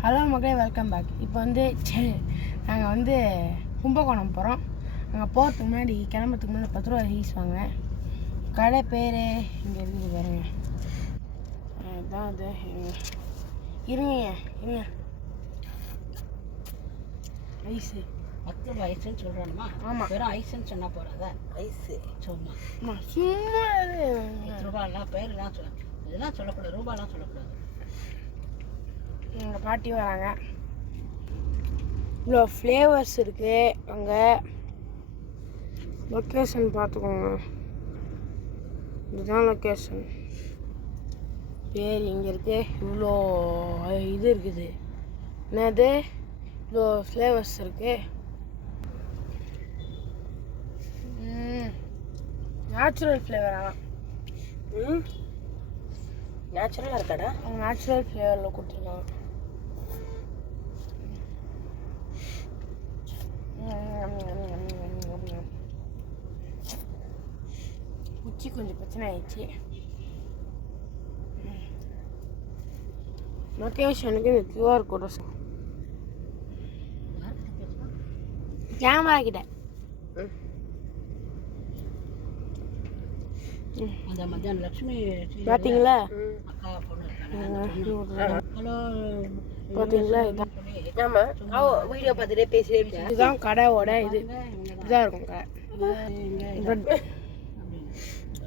Hello மக்களே, welcome back. இப்போ நாங்கள் கும்பகோணம் போகிறோம். அங்கே போகிறதுக்கு முன்னாடி கிளம்புறதுக்கு முன்னாடி 10 ரூபா ஈஸ் வாங்கினேன். கடை பேர் இங்கே இருக்குது பாருங்க. அதுதான் அது. இருங்க ஐஸு 10 ரூபா ஐஸுன்னு சொல்கிறோம்மா. ஆமாம், வெறும் ஐஸுன்னு சொன்னால் போகிறதா? ஐஸு சும்மா சும்மா 10 ரூபாலாம் பேர்லாம் இதெல்லாம் சொல்லக்கூடாது, ரூபாலாம் சொல்லக்கூடாது. எங்கள் பாட்டி வராங்க. இவ்வளோ ஃப்ளேவர்ஸ் இருக்குது. அங்கே லொக்கேஷன் பார்த்துக்கோங்க. இதுதான் லொக்கேஷன். பேர் இங்கே இருக்குது. இவ்வளோ இது இருக்குது. என்னது, இவ்வளோ ஃப்ளேவர்ஸ் இருக்குது. Natural flavour. ஆனால் நேச்சுரலாக இருக்காடா. அவங்க நேச்சுரல் ஃப்ளேவரில் கொடுத்துருக்காங்க. உச்சி கொஞ்சம் பிரச்சனை ஆயிடுச்சு. லொக்கேஷனுக்கு இந்த QR கோட கேமரா கிட்ட அந்த மத்தியானம் லட்சுமி பார்த்தீங்களா? அக்கா பொண்ணு. ஹலோ பார்த்தீங்களா? இதான் ஆமாம், வீடியோ பார்த்துட்டே பேசிட்டே இருக்கேன். இதுதான் கடையோட இதுதான் இருக்கும் கடை.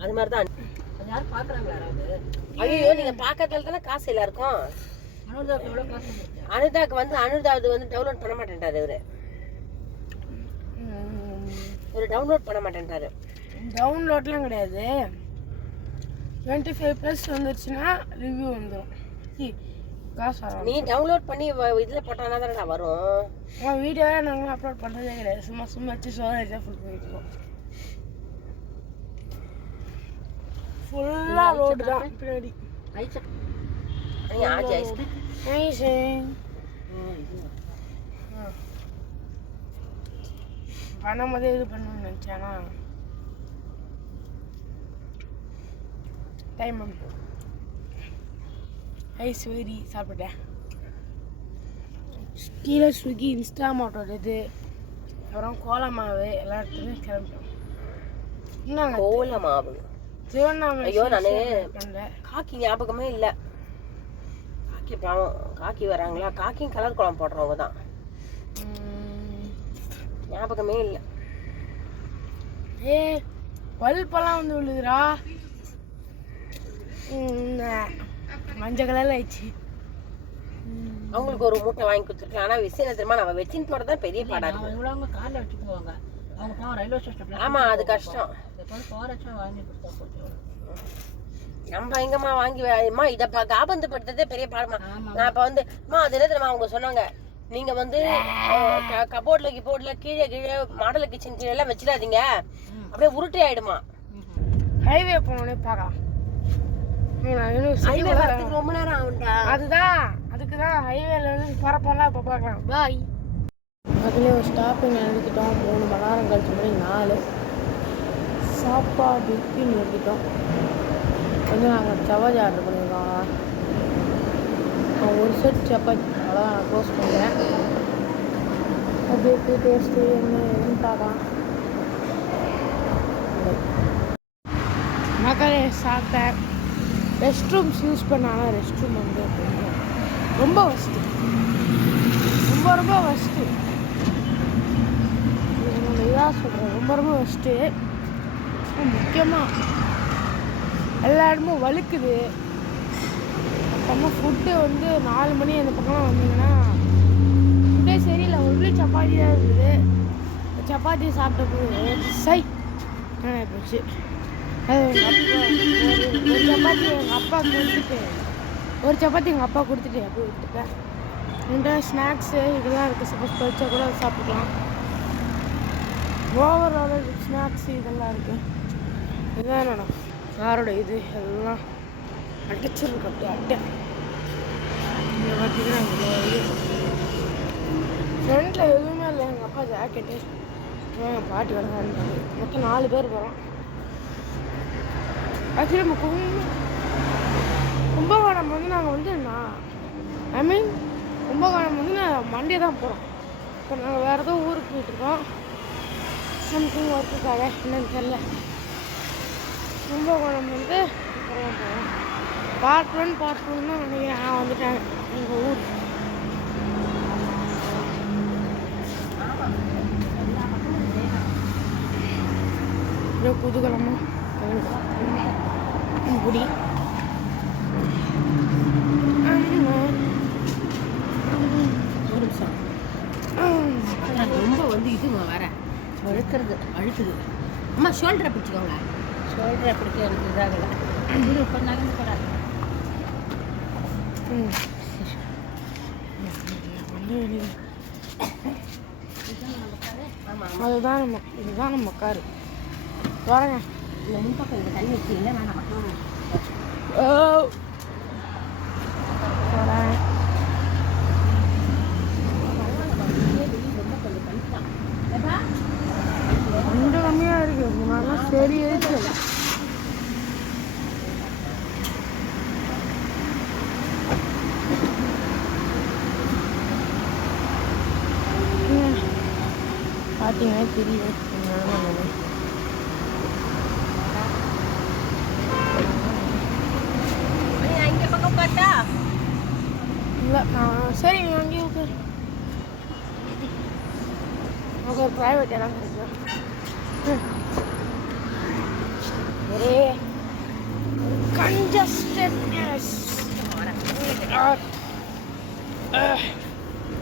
அது மாதிரி தான். யாரும் பார்க்குறாங்களா யாராவது? ஐயோ, நீங்கள் பார்க்கறதுல தானே காசு எல்லாருக்கும். அனுதாவுக்கு எவ்வளோ காசு? அனுதாவுக்கு அனுதாவது டவுன்லோட் பண்ண மாட்டேன்ட்டாரு இவர் டவுன்லோட் பண்ண மாட்டேன்ட்டாரு. டவுன்லோட்லாம் கிடையாது. 25+ வந்துருச்சுன்னா ரிவ்யூ வந்துடும். காசு வரும். நீ டவுன்லோட் பண்ணி இதில் போட்டானா தானே வரும். வீடியோவே நாங்களும் அப்லோட் பண்ணுறதே கிடையாது. சும்மா வச்சு ஸ்டோரேஜ் தான் ஃபுல் பண்ணிட்டுருக்கோம். ஃபுல்லாக ரோடு தான் பின்னாடி. பண்ணும்போதே இது பண்ணணும்னு நினச்சேன்னா டைம் ஐஸ் வேரி சாப்பிட்டேன். கீழே ஸ்விக்கி இன்ஸ்டாமார்ட்டோட இது, அப்புறம் கோல மாவு எல்லாம் எடுத்துன்னு கிளம்பிட்டோம். என்னங்க கோல மாவு? ஐயோ, நானு காக்கி ஞாபகமே இல்லை. காக்கி பாவம், காக்கி வராங்களா? காக்கியும் கலர் குழம்பு போடுறவங்க தான். ஞாபகமே இல்லை. பல்பெல்லாம் விழுதுரா. மஞ்சள் கலர்ல ஆயிடுச்சு. அவங்களுக்கு ஒரு மூட்டை வாங்கி கொடுத்துருக்கலாம். ஆனால் விஷயம் தெரியுமா, நம்ம வெச்சின்னு போகிறது தான் பெரிய பாடா இருக்கு. இவ்வளோ காலில் வச்சு போவாங்க. அவங்க ரயில்வே ஸ்டேஷன். ஆமாம், அது கஷ்டம். வாங்கி கொடுத்தா போச்சு. நம்ம எங்கம்மா வாங்கிமா இதை காபந்து படுத்ததே பெரிய பாடமா. நான் இப்போ அது என்ன தெரியுமா அவங்க சொன்னாங்க, நீங்க கபோர்ட்ல கீழே மாடல் கிச்சன் கீழே எல்லாம் வச்சிடாதீங்க, அப்படியே உருட்டை ஆயிடுமா. ஹைவே போனோடனே பார்க்கலாம். ரொம்ப நேரம் ஆகும்டா. அதுக்குதான் ஹைவேல பரப்பெல்லாம் இப்போ பார்க்கலாம். பாய். அதுலேயே ஒரு ஸ்டாப்பிங் நிறுத்திட்டோம். 3 மணி நேரம் கழிச்சு மணி 4 சாப்பாடுக்கு நிறுத்திட்டோம். நாங்கள் சப்பாத்தி ஆர்டர் பண்ணியிருக்கோம். ஒரு செட் சப்பாத்தி அவ்வளோதான். நான் க்ளோஸ் பண்ணுறேன். அப்படியே டேஸ்ட்டு என்ன பார்க்கலாம். மக்களே சாப்பிட்டேன். ரெஸ்ட் ரூம்ஸ் யூஸ் பண்ணாலும் ரெஸ்ட் ரூம் ரொம்ப வஸ்ட்டு, ரொம்ப வஸ்ட்டு. இதாக சொல்கிறேன், ரொம்ப வஸ்ட்டு. முக்கியமாக எல்லா இடமும் வழுக்குது. அப்புறமா ஃபுட்டு 4 மணி அந்த பக்கம்லாம் வந்தீங்கன்னா ஃபுட்டே சரியில்லை. ஒரு சப்பாத்தி தான் இருக்குது. சப்பாத்தி சாப்பிட்ட போது போச்சு. அது ஒரு சப்பாத்தி எங்கள் அப்பா கொடுத்துட்டு அப்படியே விட்டுட்டேன். இந்த ஸ்நாக்ஸு இதெல்லாம் இருக்குது. சப்போஸ் பறிச்சா கூட சாப்பிட்டுக்கலாம். ஓவரால் ஸ்நாக்ஸு இதெல்லாம் இருக்குது. இதுதான் என்னடா காரோட இது எல்லாம் அடிச்சிருக்கு. அப்படியே அட்டை இங்கே பார்த்தீங்கன்னா இது ஃப்ரெண்டில் எதுவுமே இல்லை. எங்கள் அப்பா ஜாக்கெட்டு, எங்கள் பாட்டி வராங்க. மொத்தம் 4 பேர் போகிறோம். ஆக்சுவலி நம்ம கும்பகோணம் நாங்கள் மண்டே தான் போகிறோம். இப்போ நாங்கள் வேறு ஏதோ ஊருக்கு போயிட்டுருக்கோம். சம்திங் ஒர்க்குக்காக என்னன்னு தெரில. கும்பகோணம் வந்து அப்புறம் போவோம். பார்ட் 1 பார்ட் 2 தான் நினைக்கிறேன். வந்துட்டாங்க எங்கள் ஊர். இதோ குதூகலமாக குடி ஒரு நிமிஷம். ரொம்ப வந்து இது வர அழுக்குது. அம்மா ஷோல்டரை பிடிச்சிக்கோங்க. ஷோல்டரை பிடிக்க எனக்கு இதாகலை. இது இப்போ நகர்ந்து போடாது. அதுதான் நம்ம இதுதான் நம்ம காரு. வரேங்க. இந்த முன்பக்கம் இந்த தண்ணி வச்சு இல்லை வேணாம். கொஞ்சம் கம்மியாக இருக்கு. முன்னாடிலாம் சரி இருக்கு. பார்த்தீங்கன்னா தெரியுது. இங்கே பக்கம் பார்த்தா இல்லை சரி நீங்கள் அங்கேயே உட்காரு. நமக்கு ஒரு ப்ரைவேட் இடம் இருக்கு. ஒரே கன்ஜஸ்டட்னஸ்.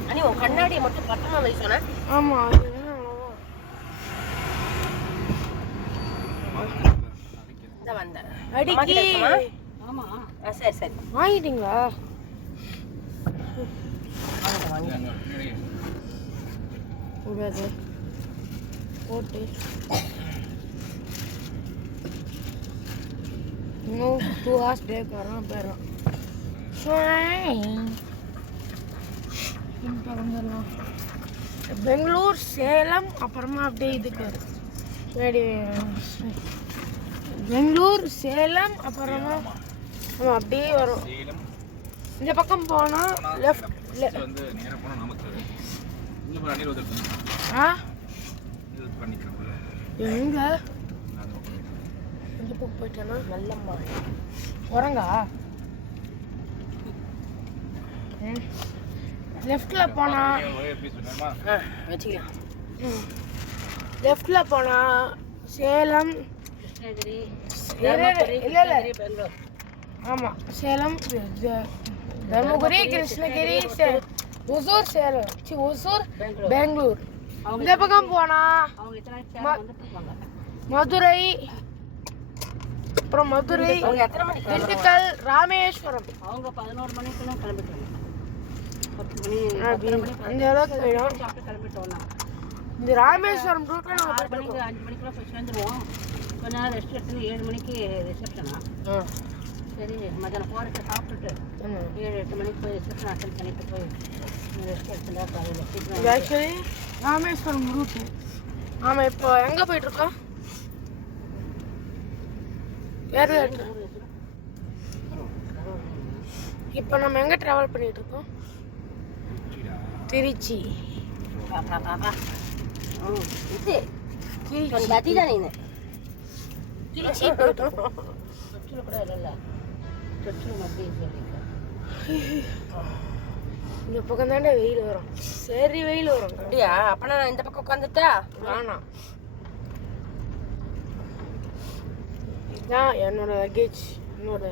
அனி உன் கண்ணாடியை மட்டும் பட்டமாக வைக்கணும். ஆமாம் அது வந்தேன். அடிக்கி. ஆமாம் சரி சரி வாங்கிட்டீங்களா? கூடாது போட்டு இன்னும் 2 hours break வரோம் போயிடும். வந்துடலாம். பெங்களூர் சேலம் அப்புறமா அப்படியே இதுக்கு வரும். பெங்களூர் சேலம் அப்புறமா நம்ம அப்படியே வரும். இந்த பக்கம் போனால் லெஃப்ட் வந்து நேரா போனா நமக்கு இங்க போற அணில் வந்து இது பண்ணிக்கிறோம். எங்க இந்த பக்கம் போயிட்டேன்னா நல்லம்மா உரங்கா லெஃப்டில் போனால் வச்சுக்கலாம். லெஃப்டில் போனால் சேலம் கிருஷ்ணகிரி இல்லை பெங்களூர். ஆமாம் சேலம் தர்மபுரி கிருஷ்ணகிரி ஒசூர் சேலம் ஒசூர் பெங்களூர். இந்த பக்கம் போனால் மதுரை அப்புறம் மதுரை திண்டுக்கல் ராமேஸ்வரம். அவங்க 11 மணிக்கெல்லாம் கிளம்பிட்டாங்க. 10 மணி அந்த அளவுக்கு போயிடும். கிளம்பிட்டோம்னா இந்த ராமேஸ்வரம் ரூட்ல 6 மணிக்கு 5 மணிக்கெல்லாம் போய் சேர்ந்துருவோம். கொஞ்ச நேரம் ரெஸ்ட் எடுத்து 7 மணிக்கு ரிசப்ஷனா. சரி மதியானம் போகிறத சாப்பிட்டுட்டு 7-8 மணிக்கு போய் ரிசப்ஷன் அட்டன் பண்ணிட்டு போய் ரெஸ்ட் எடுத்துட்டா காலையில். Actually Rameswaram route. ஆமாம் இப்போ எங்கே போயிட்டுருக்கோம்? வேறு இப்போ நம்ம எங்கே ட்ராவல் பண்ணிட்டு இருக்கோம்? திருச்சி. இது கத்திடா நீ திருச்சி போயிட்டுருக்கோம். தொற்றில் கூட இல்லைல்ல. தொற்றில் மத்திய சொல்லியிருக்கேன். இந்த பக்கம் தாண்டா வெயில் வரும். சரி வெயில் வரும். அப்படியா? அப்பனா நான் இந்த பக்கம் உட்காந்துட்டா வேணாம். இதான் என்னோட லக்கேஜ். என்னோட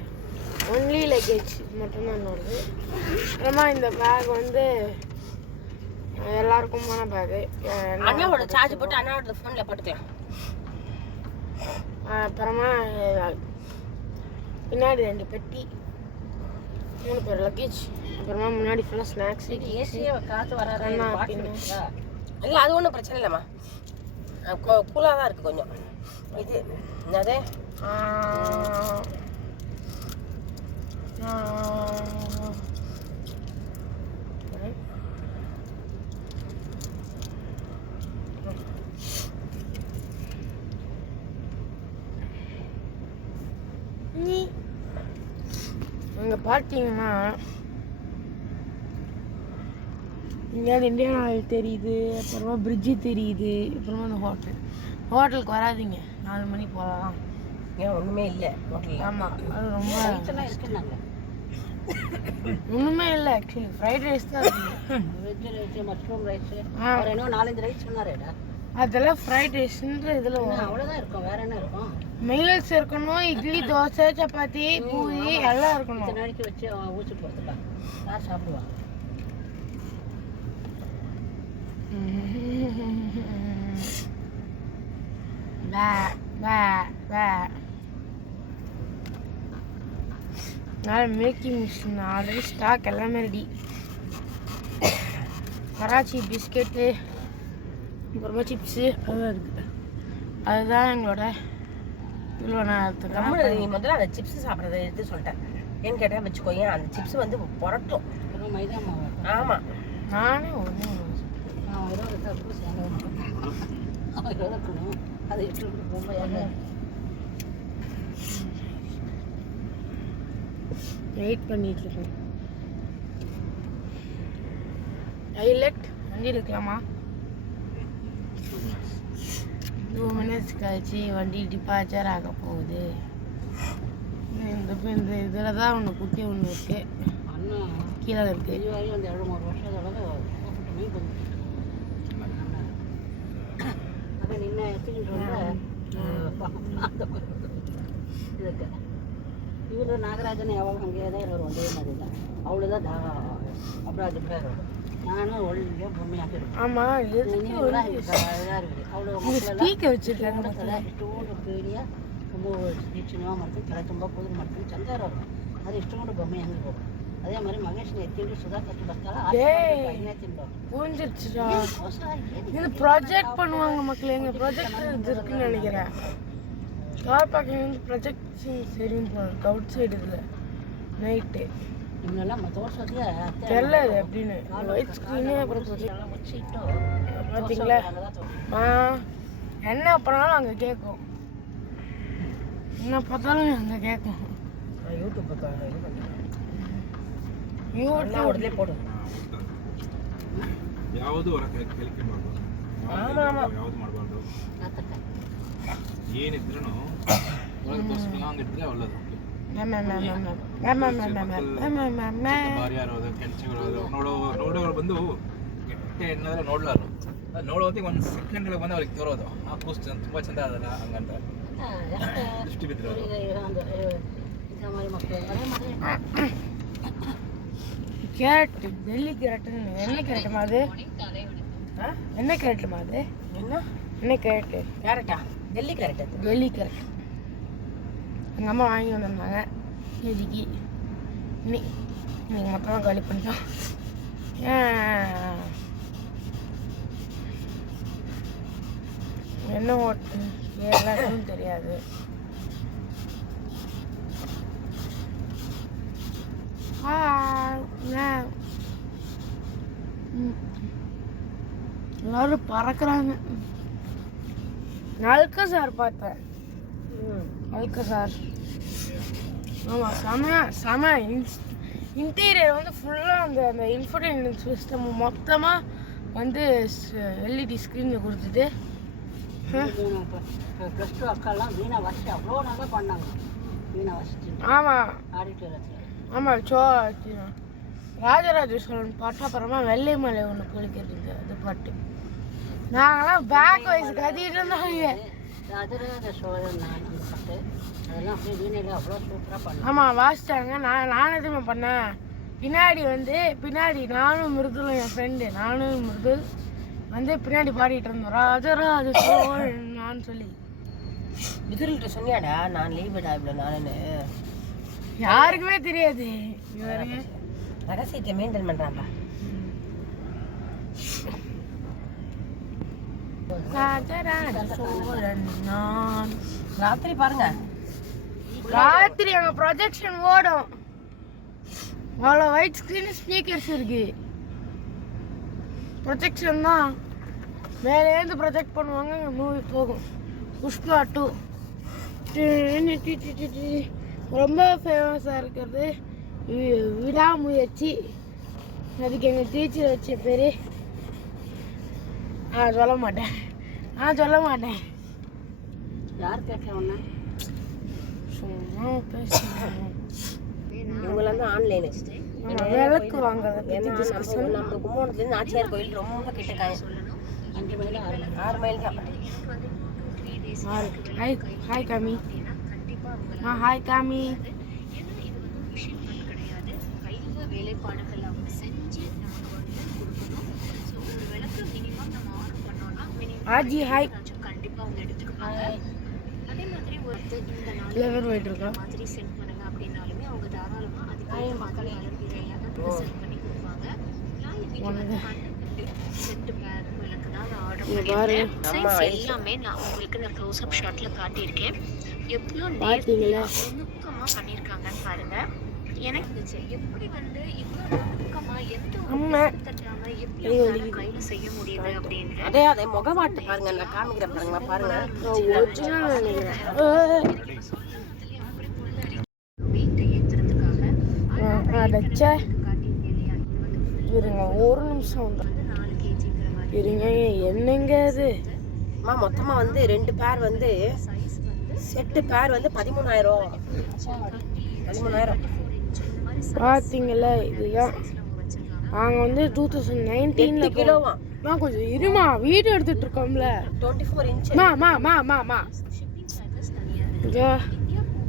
ஒன்லி லக்கேஜ் இது மட்டும்தான் என்னோடது. அப்புறமா இந்த பேக் வந்து எல்லாருக்குமான பேகு. அண்ணாவோட சார்ஜ் போட்டு அண்ணாவோட ஃபோனில் போட்டுக்கலாம். அப்புறமா பின்னாடி 2 பெட்டி 3 பேர் லக்கேஜ். அப்புறமா முன்னாடி ஃபுல்லாக ஸ்நாக்ஸ். ஏசியே காற்று வராது. இல்லை அது ஒன்றும் பிரச்சனை இல்லைம்மா. கூலாக தான் இருக்குது கொஞ்சம். இது என்னது அங்கே பார்த்தீங்கன்னா இங்கேயாவது இந்தியன் ஆயில் தெரியுது, அப்புறமா பிரிட்ஜு தெரியுது, அப்புறமா அந்த ஹோட்டலுக்கு வராதிங்க, 4 மணி போகலாம். ஏன் ஒன்றுமே இல்லை ஹோட்டலில்? ஆமாம், அது ரொம்ப இருக்குன்னாங்க. ஒன்றுமே இல்லை ஆக்சுவலி, ஃப்ரைட் ரைஸ் தான் இருக்குது. வெஜ் ரைஸு, மஷ்ரூம் ரைஸு, அவர் என்ன 4-5 ரைஸ் சொன்னாரேடா. அதெல்லாம் ஃப்ரைட் ரைஸ்ன்ற இதில் அவ்வளோதான் இருக்கும், வேற என்ன இருக்கும்? மீல்ஸ் இருக்கணும், இட்லி, தோசை, சப்பாத்தி, பூரி எல்லாம் இருக்கணும். இத்தனை நாளைக்கு வச்சு ஊசி போடுறதுல யார் சாப்பிடுவா? மேக்கிங் மிஷின் ஆல்ரெடி ஸ்டாக் எல்லாமே ரெடி. கராச்சி பிஸ்கெட்டு, அப்புறமா சிப்ஸு அதெல்லாம் இருக்குது. அதுதான் எங்களோட இவ்வளோ நேரத்துக்கு. நீ முதல்ல அந்த சிப்ஸ் சாப்பிட்றத எடுத்து சொல்லிட்டேன். ஏன்னு கேட்டால் வச்சுக்கோயேன், அந்த சிப்ஸ் வந்து புரட்டும். மைதா மாவு. ஆமாம், நானே ஒன்று வெயிட் பண்ணிட்டு இருக்கேன். ஹைலைட் வண்டி எடுக்கலாமா? 2 minutes கழிச்சு வண்டி டிபார்ச்சர் ஆக போகுது. இந்த இதில் தான் ஒன்று குட்டி ஒன்று இருக்கு, கீழே இருக்கு. அந்த 7-3 வருஷத்தோட அதை நின்று இதுக்கு இவர் நாகராஜன் எவ்வளோ அங்கேயே தான் ஒரு ஒன்றே மாதிரி தான். அவ்வளோதான் அப்புறம் அது பேர் நானும் ஒழுங்காக பொம்மையாக இருக்கும். ஆமாம், இதாக இருக்குது. அவ்வளோ ஸ்பீக்கர் வச்சுருக்காங்க. இஷ்டோடு பேடியாக ரொம்ப சின்னமாக மட்டும் கிளை ತುಂಬ புது மட்டும் ಚಂದಾರ ಅವರು ಅದು ಇಷ್ಟೊಂದು ಬೊಮ್ಮೆ ಹಂಗೆ ಹೋಗೋದು. அதே மாதிரி மகேஷ் எத்திட்டு சுதா கட்டி பஸ்தால புரிஞ்சிருச்சுடா. இது ப்ராஜெக்ட் பண்ணுவாங்க மக்கள், எங்கள் ப்ராஜெக்ட் இது இருக்குன்னு நினைக்கிறேன். கார் பார்க்கிங் வந்து ப்ராஜெக்ட் சரின்னு போகிறோம் அவுட் சைடு இதில் நைட்டு இவங்கெல்லாம் தோசைக்கு தெரியல இது எப்படின்னு. ஒயிட் ஸ்க்ரீனே அப்புறம் ப்ராஜெக்ட் பார்த்தீங்களா? என்ன பண்ணாலும் அங்கே கேட்கும், என்ன பார்த்தாலும் அங்கே கேட்கும். ಯೂಟ್ಯೂಬ್ಲೇ ಪೋಡು ಯಾವುದು ಹೇಳಿಕೆ ಮಾಡಬಾರ್ದು, ಯಾವುದು ಮಾಡಬಾರ್ದು. ಏನಿದ್ರೂ ಒಳಗೆ ತೋರಿಸ್ಕೊಳ್ಳೋ ಹಂಗಿದ್ರೆ ಒಳ್ಳೇದು. ಯಾರು ಕೆಂಚಗಳು ನೋಡೋರು ಬಂದು ಕೆಟ್ಟ ಎಣ್ಣಾದ್ರೆ ನೋಡ್ಲಾರು, ಅದು ನೋಡೋದಿಗೆ 1 ಸೆಕೆಂಡ್ ಬಂದು ಅವ್ರಿಗೆ ತೋರೋದು. ಆ ಕೂಸ್ ತುಂಬ ಚಂದ ಅದಲ್ಲ ಹಂಗಂತ ದೃಷ್ಟಿ ಬಿದ್ದರು. Carrot, Delhi carrot. என்ன கேரட்டுமா அது? என்ன கேரட்டுமா அது? என்ன கேரட்டு? கேரட்டா? டெல்லி கேரட். டெல்லி கேரட் எங்கள் அம்மா வாங்கி வந்திருந்தாங்க கேஜிக்கு. இன்னைக்கு மொத்தமாக காலி பண்ணிட்டோம். என்ன ஓட்டு எல்லாருக்கும் தெரியாது. எல்லாரும் பறக்குறாங்க. அல்கா சார் பார்த்தேன். அல்கா சார் ஆமாம், செம இன்டீரியர் வந்து ஃபுல்லாக அந்த இன்ஃபோடெயின்மெண்ட் சிஸ்டம் மொத்தமாக வந்து எல்இடி ஸ்க்ரீனில் கொடுத்துட்டு. ப்ளஸ் 2 அக்காலாம் வீணா வாசிச்சு அவ்வளோ நல்லா பண்ணாங்க. வீணா வாசிச்சு ஆமாம் ஆடிட்டோரியத்தில். ஆமாம், ராஜராஜ சோழன் பாட்டு, அப்புறமா வெள்ளை மலை ஒன்று குளிக்கிறது அது பாட்டு. நாங்களாம் பேக் வயசு கத்திட்டு இருந்தோம். ராஜராஜ சோழன் அந்த பாட்டு அதெல்லாம் அப்படியே வீணையில் அவ்வளோ சூப்பராக பண்ணேன். ஆமாம் வாசித்தாங்க. நான் எதுவுமே பண்ணேன். பின்னாடி நானும் மிருதுலும் என் ஃப்ரெண்டு நானும் மிருதுல் வந்து பின்னாடி பாடிட்டு இருந்தோம் ராஜராஜ சோழன் நான் சொல்லி. மிதுல்கிட்ட சொன்னியாடா நான் லீவுடா இவ்வளோ நானுன்னு? யாருக்குமே தெரியாது. ரகசியத்தை மெயின்டைன் பண்ணுறாங்க. ராத்திரி பாருங்க, ராத்திரி அங்கே ப்ரொஜெக்ஷன் ஓடும். அவ்வளோ ஒயிட் ஸ்க்ரீன் ஸ்பீக்கர்ஸ் இருக்கு. ப்ரொஜெக்ஷன் தான் மேலேருந்து ப்ரொஜெக்ட் பண்ணுவாங்க. மூவி போகும். புஷ்பா 2 ரொம்ப ஃபேமஸாக இருக்கிறது விடாமுயற்சி. அதுக்கு எங்கள் டீச்சர் வச்ச பேர் சொல்ல மாட்டேன். சொல்ல மாட்டேன். யார் கேட்க ஒன்று சும்மா பேசுகிறேன். இவங்களாம் தான் ஆன்லைனு. விளக்கு வாங்குறது. நம்ம கும்பகோணத்துலேருந்து நாச்சியார் கோயில் ரொம்ப கிட்டக்காய 5 மைல் 6 மைல் தான். ஹாய் காமி. ஹாய் காமி. ஆஜி ஹாய். லெவர் போயிட்டு இருக்கோம். எல்லாமே நான் உங்களுக்கு இந்த க்ளோஸ் அப் ஷாட்ல காட்டியிருக்கேன். எவ்வளோ நுணுக்கமா பண்ணியிருக்காங்கன்னு பாருங்க. எனக்கு எப்படி வந்து இவ்வளோ நுணுக்கமா எந்த தட்டாம எப்படி கையில செய்ய முடியுது அப்படின்னு. அதே முகவாட்டு பாருங்க, நான் காமிக்கிறேன் பாருங்க பாருங்க. இருங்க ஒரு நிமிஷம் இருங்க. என்னங்க அது மொத்தமா வந்து 2 பேர் வந்து செட்டு பேர் வந்து 13,000 பார்த்தீங்களா? இதுதான் நாங்கள் வந்து 2019 கிலோவா. கொஞ்சம் இருமா, வீடு எடுத்துட்டு இருக்கோம்ல. 24 இன்ச்.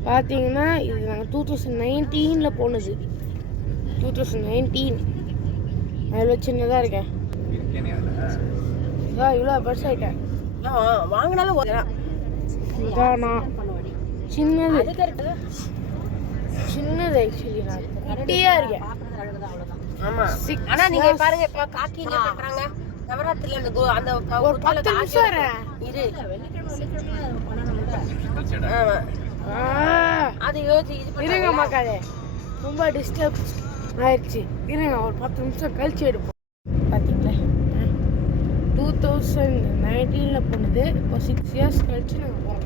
பார்த்தீங்கன்னா இது நாங்கள் 2019 போனது. 2019 அதில் சின்னதாக இருக்கேன். இவ்வளோ பெருசாயிட்டேன். வாங்கினாலும் சின்னது சின்னது ஆக்சுவலி நான் குட்டியா இருக்கேன். ஆமா. ஆனா நீங்க பாருங்க, இப்ப காக்கி என்ன பண்றாங்க நவராத்திரில அந்த ஒரு 10 நிமிஷம் இரு. அது இருங்க மக்காதே, ரொம்ப டிஸ்டர்ப் ஆயிடுச்சு. இருங்க ஒரு 10 நிமிஷம் கழிச்சு எடுப்போம். பார்த்தீங்களா 2019 போனது. இப்போ 6 இயர்ஸ் கழிச்சு நாங்கள் போகிறோம்.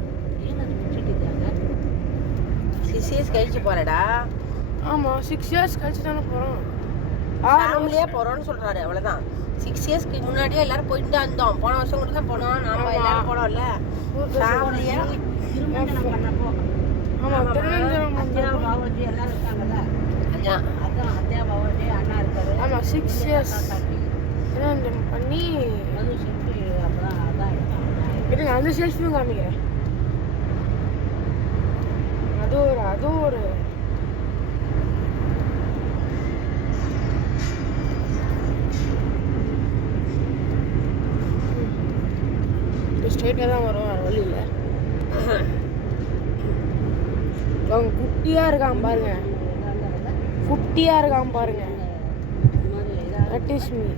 6 இயர்ஸ் கழிச்சு போறடா. ஆமாம் 6 இயர்ஸ் கழிச்சு தானே போகிறோம். ஃபேமிலியா போறோம்னு சொல்றாரு, அவ்வளவுதான். 6 இயர்ஸ்க்கு முன்னாடியே எல்லாரும் போயிட்டு தான் இருந்தோம். போன வருஷம் கூட தான் போனோம். நாம எல்லாரும் போனோம்ல ஃபேமிலியா. ஆமாம் திருவனந்தபுரம் எல்லாரும் இருக்காங்கல்ல. அதான் அத்தியா பாவடி அண்ணா இருக்காரு. ஆமாம் 6 இயர்ஸ் திருவனந்தபுரம் பண்ணி இருங்க அந்த செல்ஃபியும் காமிக்கிறேன். அது ஒரு ஸ்ட்ரெயிட்டாக தான் வரும், வேறு வழி இல்லை. அவங்க குட்டியாக இருக்கான் பாருங்க, குட்டியாக இருக்கான் பாருங்க. That is me.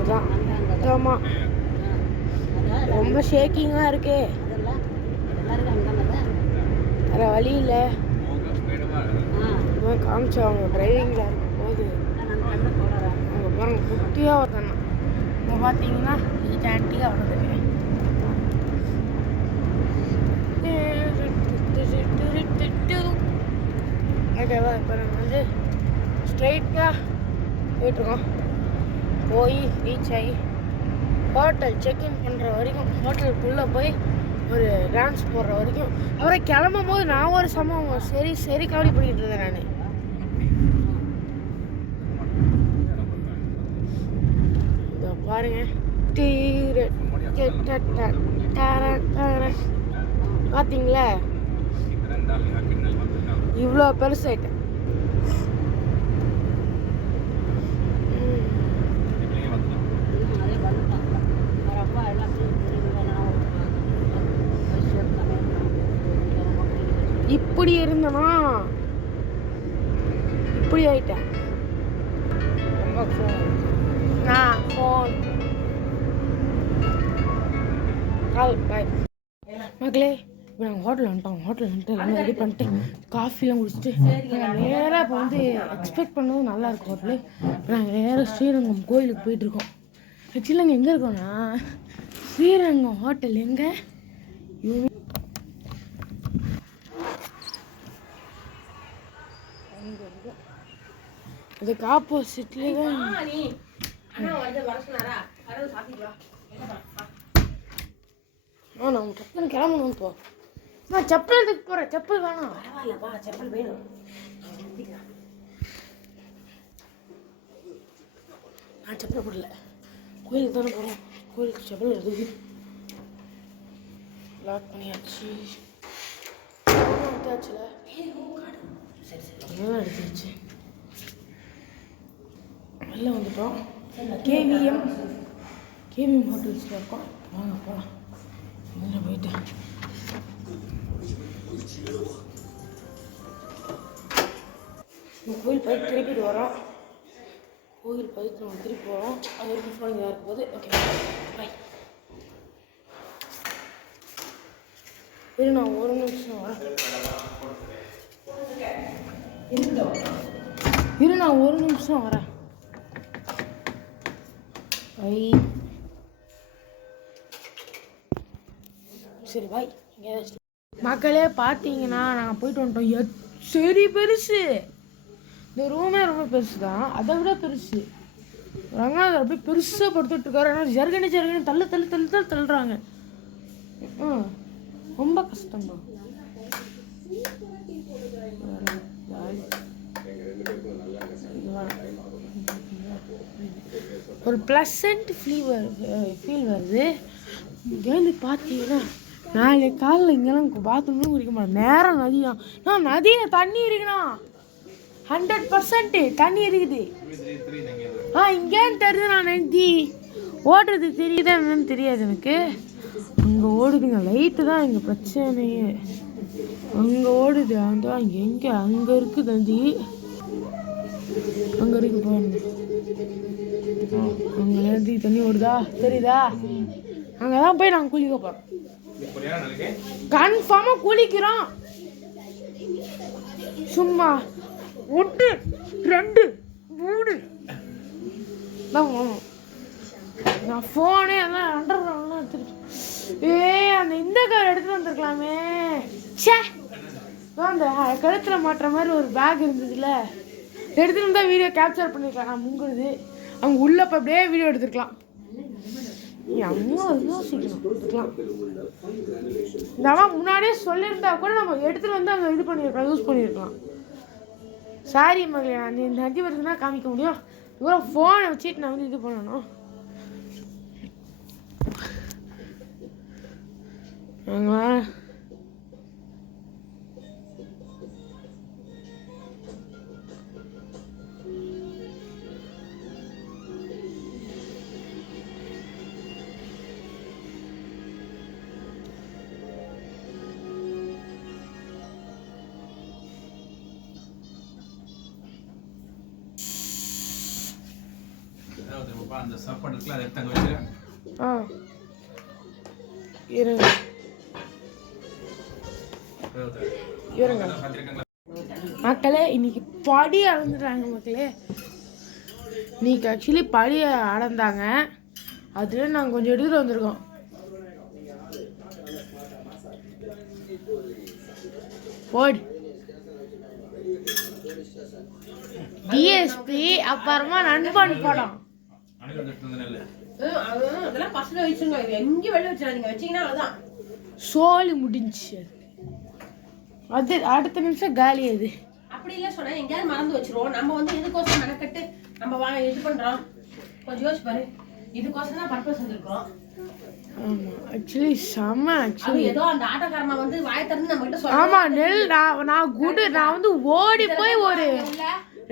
அதான் ஆமாம், ரொம்ப ஷேக்கிங்காக இருக்கே, வேறு வழி இல்லை. காமிச்சா அவங்க டிரைவிங்கில் இருக்கும் போது அவங்க பாருங்க குட்டியாக வரணும். இப்போ பார்த்தீங்கன்னா ஜாண்டியாக வருது. ஓகேவா, இப்போ நாங்கள் வந்து ஸ்ட்ரைட்டாக போயிட்டுருக்கோம். போய் ரீச் ஆகி ஹோட்டல் செக்இன் பண்ணுற வரைக்கும், ஹோட்டலுக்குள்ளே போய் ஒரு டான்ஸ் போடுற வரைக்கும். அப்புறம் கிளம்பும் போது நான் ஒரு சம்பவம் சரி கவலை பண்ணிட்டு இருந்தேன். நான் இதோ பாருங்க, பார்த்தீங்களா இவ்வளோ பெருசாயிட்டேன். இப்படி இருந்தனா இப்படி ஆயிட்டேன். ஃபோன் பாய் மக்களே. இப்போ நாங்கள் ஹோட்டல் வந்துட்டு எல்லாம் ரெடி பண்ணிட்டு காஃபிலாம் குடிச்சிட்டு நேராக இப்போ வந்து எக்ஸ்பெக்ட் பண்ணதும் நல்லாயிருக்கும் ஹோட்டலு. இப்போ நாங்கள் நேராக ஸ்ரீரங்கம் கோயிலுக்கு போயிட்டுருக்கோம். ஆக்சுவலி நாங்கள் எங்கே இருக்கோம்னா ஸ்ரீரங்கம் ஹோட்டல் எங்கே அதுக்கு ஆப்போசிட்லேயே தான் நீ அண்ணா வந்து வர சொன்னாரா கதவு சாத்திட்டு வா நான் டக்குன்னு கிளம்பணும் இப்போ நான் செப்பல் எடுத்துக்கு போகிறேன் செப்பல் வேணாம் பரவாயில்லப்பா செப்பல் வேணும் நான் செப்பல் போடல கோயிலுக்கு தானே போகிறோம் கோயிலுக்கு செப்பல் எடுத்துக்கு லாக் பண்ணியாச்சு எடுத்தாச்சுல சரி சரி அதெல்லாம் எடுத்துருச்சு வெளில வந்துட்டோம் கேவிஎம் ஹோட்டல்ஸில் இருக்கோம் வாங்க போகலாம் வெளில போயிட்டு கோயில் பைக் திருப்பிட்டு வரோம் கோயில் பைக் நம்ம திருப்பி போகிறோம் அது வரைக்கும் ஃபோன் இதாக இருக்கும்போது ஓகே பாய் நான் ஒரு நிமிஷம் வரேன் நான் ஒரு நிமிஷம் வரேன் பாய் சரி பாய் மக்களே பார்த்தீங்கன்னா நாங்கள் போயிட்டு வந்துட்டோம் சரி பெருசு இந்த ரூமே ரொம்ப பெருசு தான் அதை விட பெருசு ரங்கநாதர் அப்படியே பெருசாக படுத்துட்டு இருக்காரு ஆனால் ஜர்கனி தள்ளுறாங்க ரொம்ப கஷ்டம் தான் ஒரு ப்ளசண்ட் ஃபீல் வருது இங்கேருந்து பார்த்தீங்கன்னா நாளை காலையில் இங்கெல்லாம் பாத்ரூம்லாம் குடிக்க மாட்டேன் நேரம் நதி தான் நான் நதியில் தண்ணி இருக்குண்ணா 100% தண்ணி இருக்குது இங்கேன்னு தெரியுது நான் நந்தி ஓடுறது தெரியுதா என்னன்னு தெரியாது எனக்கு அங்கே ஓடுதுங்க லைட்டு தான் எங்கள் பிரச்சனையே அங்கே ஓடுது அந்த எங்கே அங்கே இருக்குது தந்தி அங்கே இருக்கு பாருங்க அங்கே நந்தி தண்ணி ஓடுதா தெரியுதா அங்கே தான் போய் நாங்கள் குளிக்க போகிறோம் கன்ஃபார்மாக குளிக்கிறோம் சும்மா 1 2 3 தான் போகணும் நான் ஃபோனே அதான் அண்டர்கிரவுண்ட்லாம் எடுத்துட்டு அந்த இந்த கார் எடுத்துகிட்டு வந்திருக்கலாமே சே அந்த கழுத்தில் மாட்டுற மாதிரி ஒரு பேக் இருந்ததுல எடுத்துகிட்டு வந்தால் வீடியோ கேப்சர் பண்ணியிருக்கலாம் நான் முங்குறது அவங்க உள்ளே இப்போ அப்படியே வீடியோ எடுத்துருக்கலாம் அம்மா யோசிக்கணும் எடுத்துக்கலாம் இந்த அம்மா முன்னாடியே சொல்லியிருந்தா கூட நம்ம எடுத்துகிட்டு வந்து அங்கே இது பண்ணியிருக்கலாம் யூஸ் பண்ணியிருக்கலாம் சாரி மகளே அந்த இந்த அஞ்சு பேருக்கு தான் காமிக்க முடியும் இவ்வளோ ஃபோனை வச்சுட்டு நான் வந்து இது பண்ணணும் அந்த சாப்பாடு இருக்குல்ல அதை எடுத்தாங்க வச்சு இருங்க மக்களே இன்னைக்கு படி அளந்துட்டாங்க மக்களே இன்னைக்கு ஆக்சுவலி படி அளந்தாங்க அதுல நாங்கள் கொஞ்சம் எடுத்துட்டு வந்திருக்கோம் போடு டிஎஸ்பி அப்புறமா நண்பன் படம் அதெல்லாம் பசங்க வச்சுங்க எங்கேயும் வெளில வச்சிடாதீங்க வச்சீங்கன்னா அதுதான் சோலி முடிஞ்சு அது அடுத்த நிமிஷம் காலி அது அப்படி இல்லை சொன்னா எங்கேயாவது மறந்து வச்சிருவோம் நம்ம வந்து இதுக்கோசம் மெனக்கட்டு நம்ம இது பண்றோம் கொஞ்சம் யோசிச்சு பாரு இதுக்கோசம் தான் பர்பஸ் வந்துருக்கோம் ஆமா ஆக்சுவலி செம்ம ஆக்சுவலி ஏதோ அந்த ஆட்டோக்காரமா வந்து வாயை திறந்து நம்ம கிட்ட சொல்ல ஆமா நெல் நான் வந்து ஓடி போய் ஒரு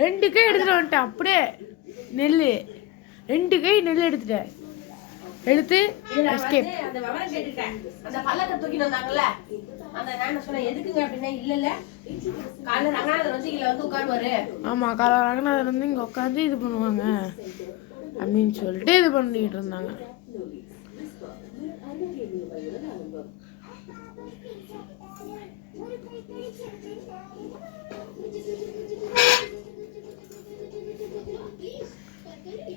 2 கை எடுத்துட்டு வந்துட்டேன் அப்படியே நெல் 2 கை நெல் எடுத்துட்டேன் எடுத்து எஸ்கேப் அந்த விவரம் கேட்டுட்டேன் அந்த பல்லக்க தூக்கிட்டு வந்தாங்கல்ல அந்த நான் சொன்னேன் எதுக்குங்க அப்படின்னா இல்ல காலைல ரங்கநாதர் வந்து இங்க வந்து உட்காருவாரு ஆமா காலைல ரங்கநாதர் வந்து இங்க உட்காந்து இது பண்ணுவாங்க அப்படின்னு சொல்லிட்டு இது பண்ணிட்டு இருந்தாங்க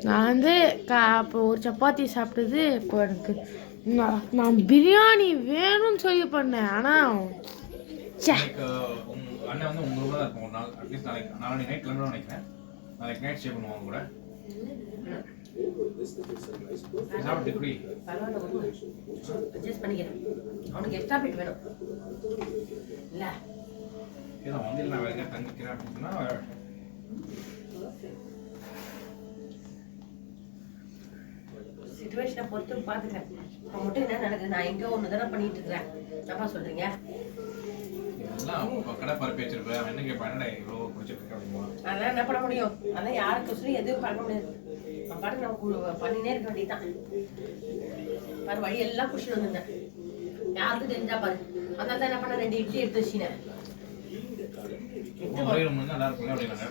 நான் வந்து அப்போ ஒரு சப்பாத்தி சாப்பிட்டது இப்போ எனக்கு நான் பிரியாணி வேணும்னு சொல்லி பண்ணேன் ஆனால் அண்ணன் வந்து உங்க ரூம்ல தான் இருக்கும் ஒரு நாள் அட்லீஸ்ட் நாளைக்கு நைட் கிளம்புறோம்னு நினைக்கிறேன் நாளைக்கு நைட் ஸ்டே பண்ணுவாங்க கூட. சாப்பிட்டு எப்படி பரவாயில்ல, அட்ஜஸ்ட் பண்ணிக்கிறேன். அவனுக்கு எக்ஸ்ட்ரா பெட் வேணும் இல்லை? ஏன்னா வந்து நான் வேற எங்கேயா தங்கிக்கிறேன் அப்படின்னா சிச்சுவேஷனை பொறுத்து பார்த்துக்கிறேன். இப்போ மட்டும் என்ன நடக்குது? நான் எங்கேயோ ஒன்று தானே பண்ணிட்டு இருக்கிறேன். என்னப்பா சொல்றீங்க? இதெல்லாம் கடை பரப்பி வச்சிருப்பேன். அவன் என்ன கேட்பான், என்னடா இவ்வளோ குடிச்சிருக்க அப்படிமா? அதெல்லாம் என்ன பண்ண முடியும்? அதெல்லாம் யாருக்கு சொல்லி எதுவும் பண்ண முடியாது. நான் பாட்டு நம்ம பண்ணினே இருக்க வேண்டியதுதான். பாரு வழி எல்லாம் குடிச்சிட்டு வந்துருந்தேன். யாருக்கும் தெரிஞ்சா பாரு. அதனால தான் என்ன பண்ண 2 இட்லி எடுத்து வச்சினேன். ஒரே ரூம் வந்து நல்லா இருக்கும் அப்படின்னாங்க.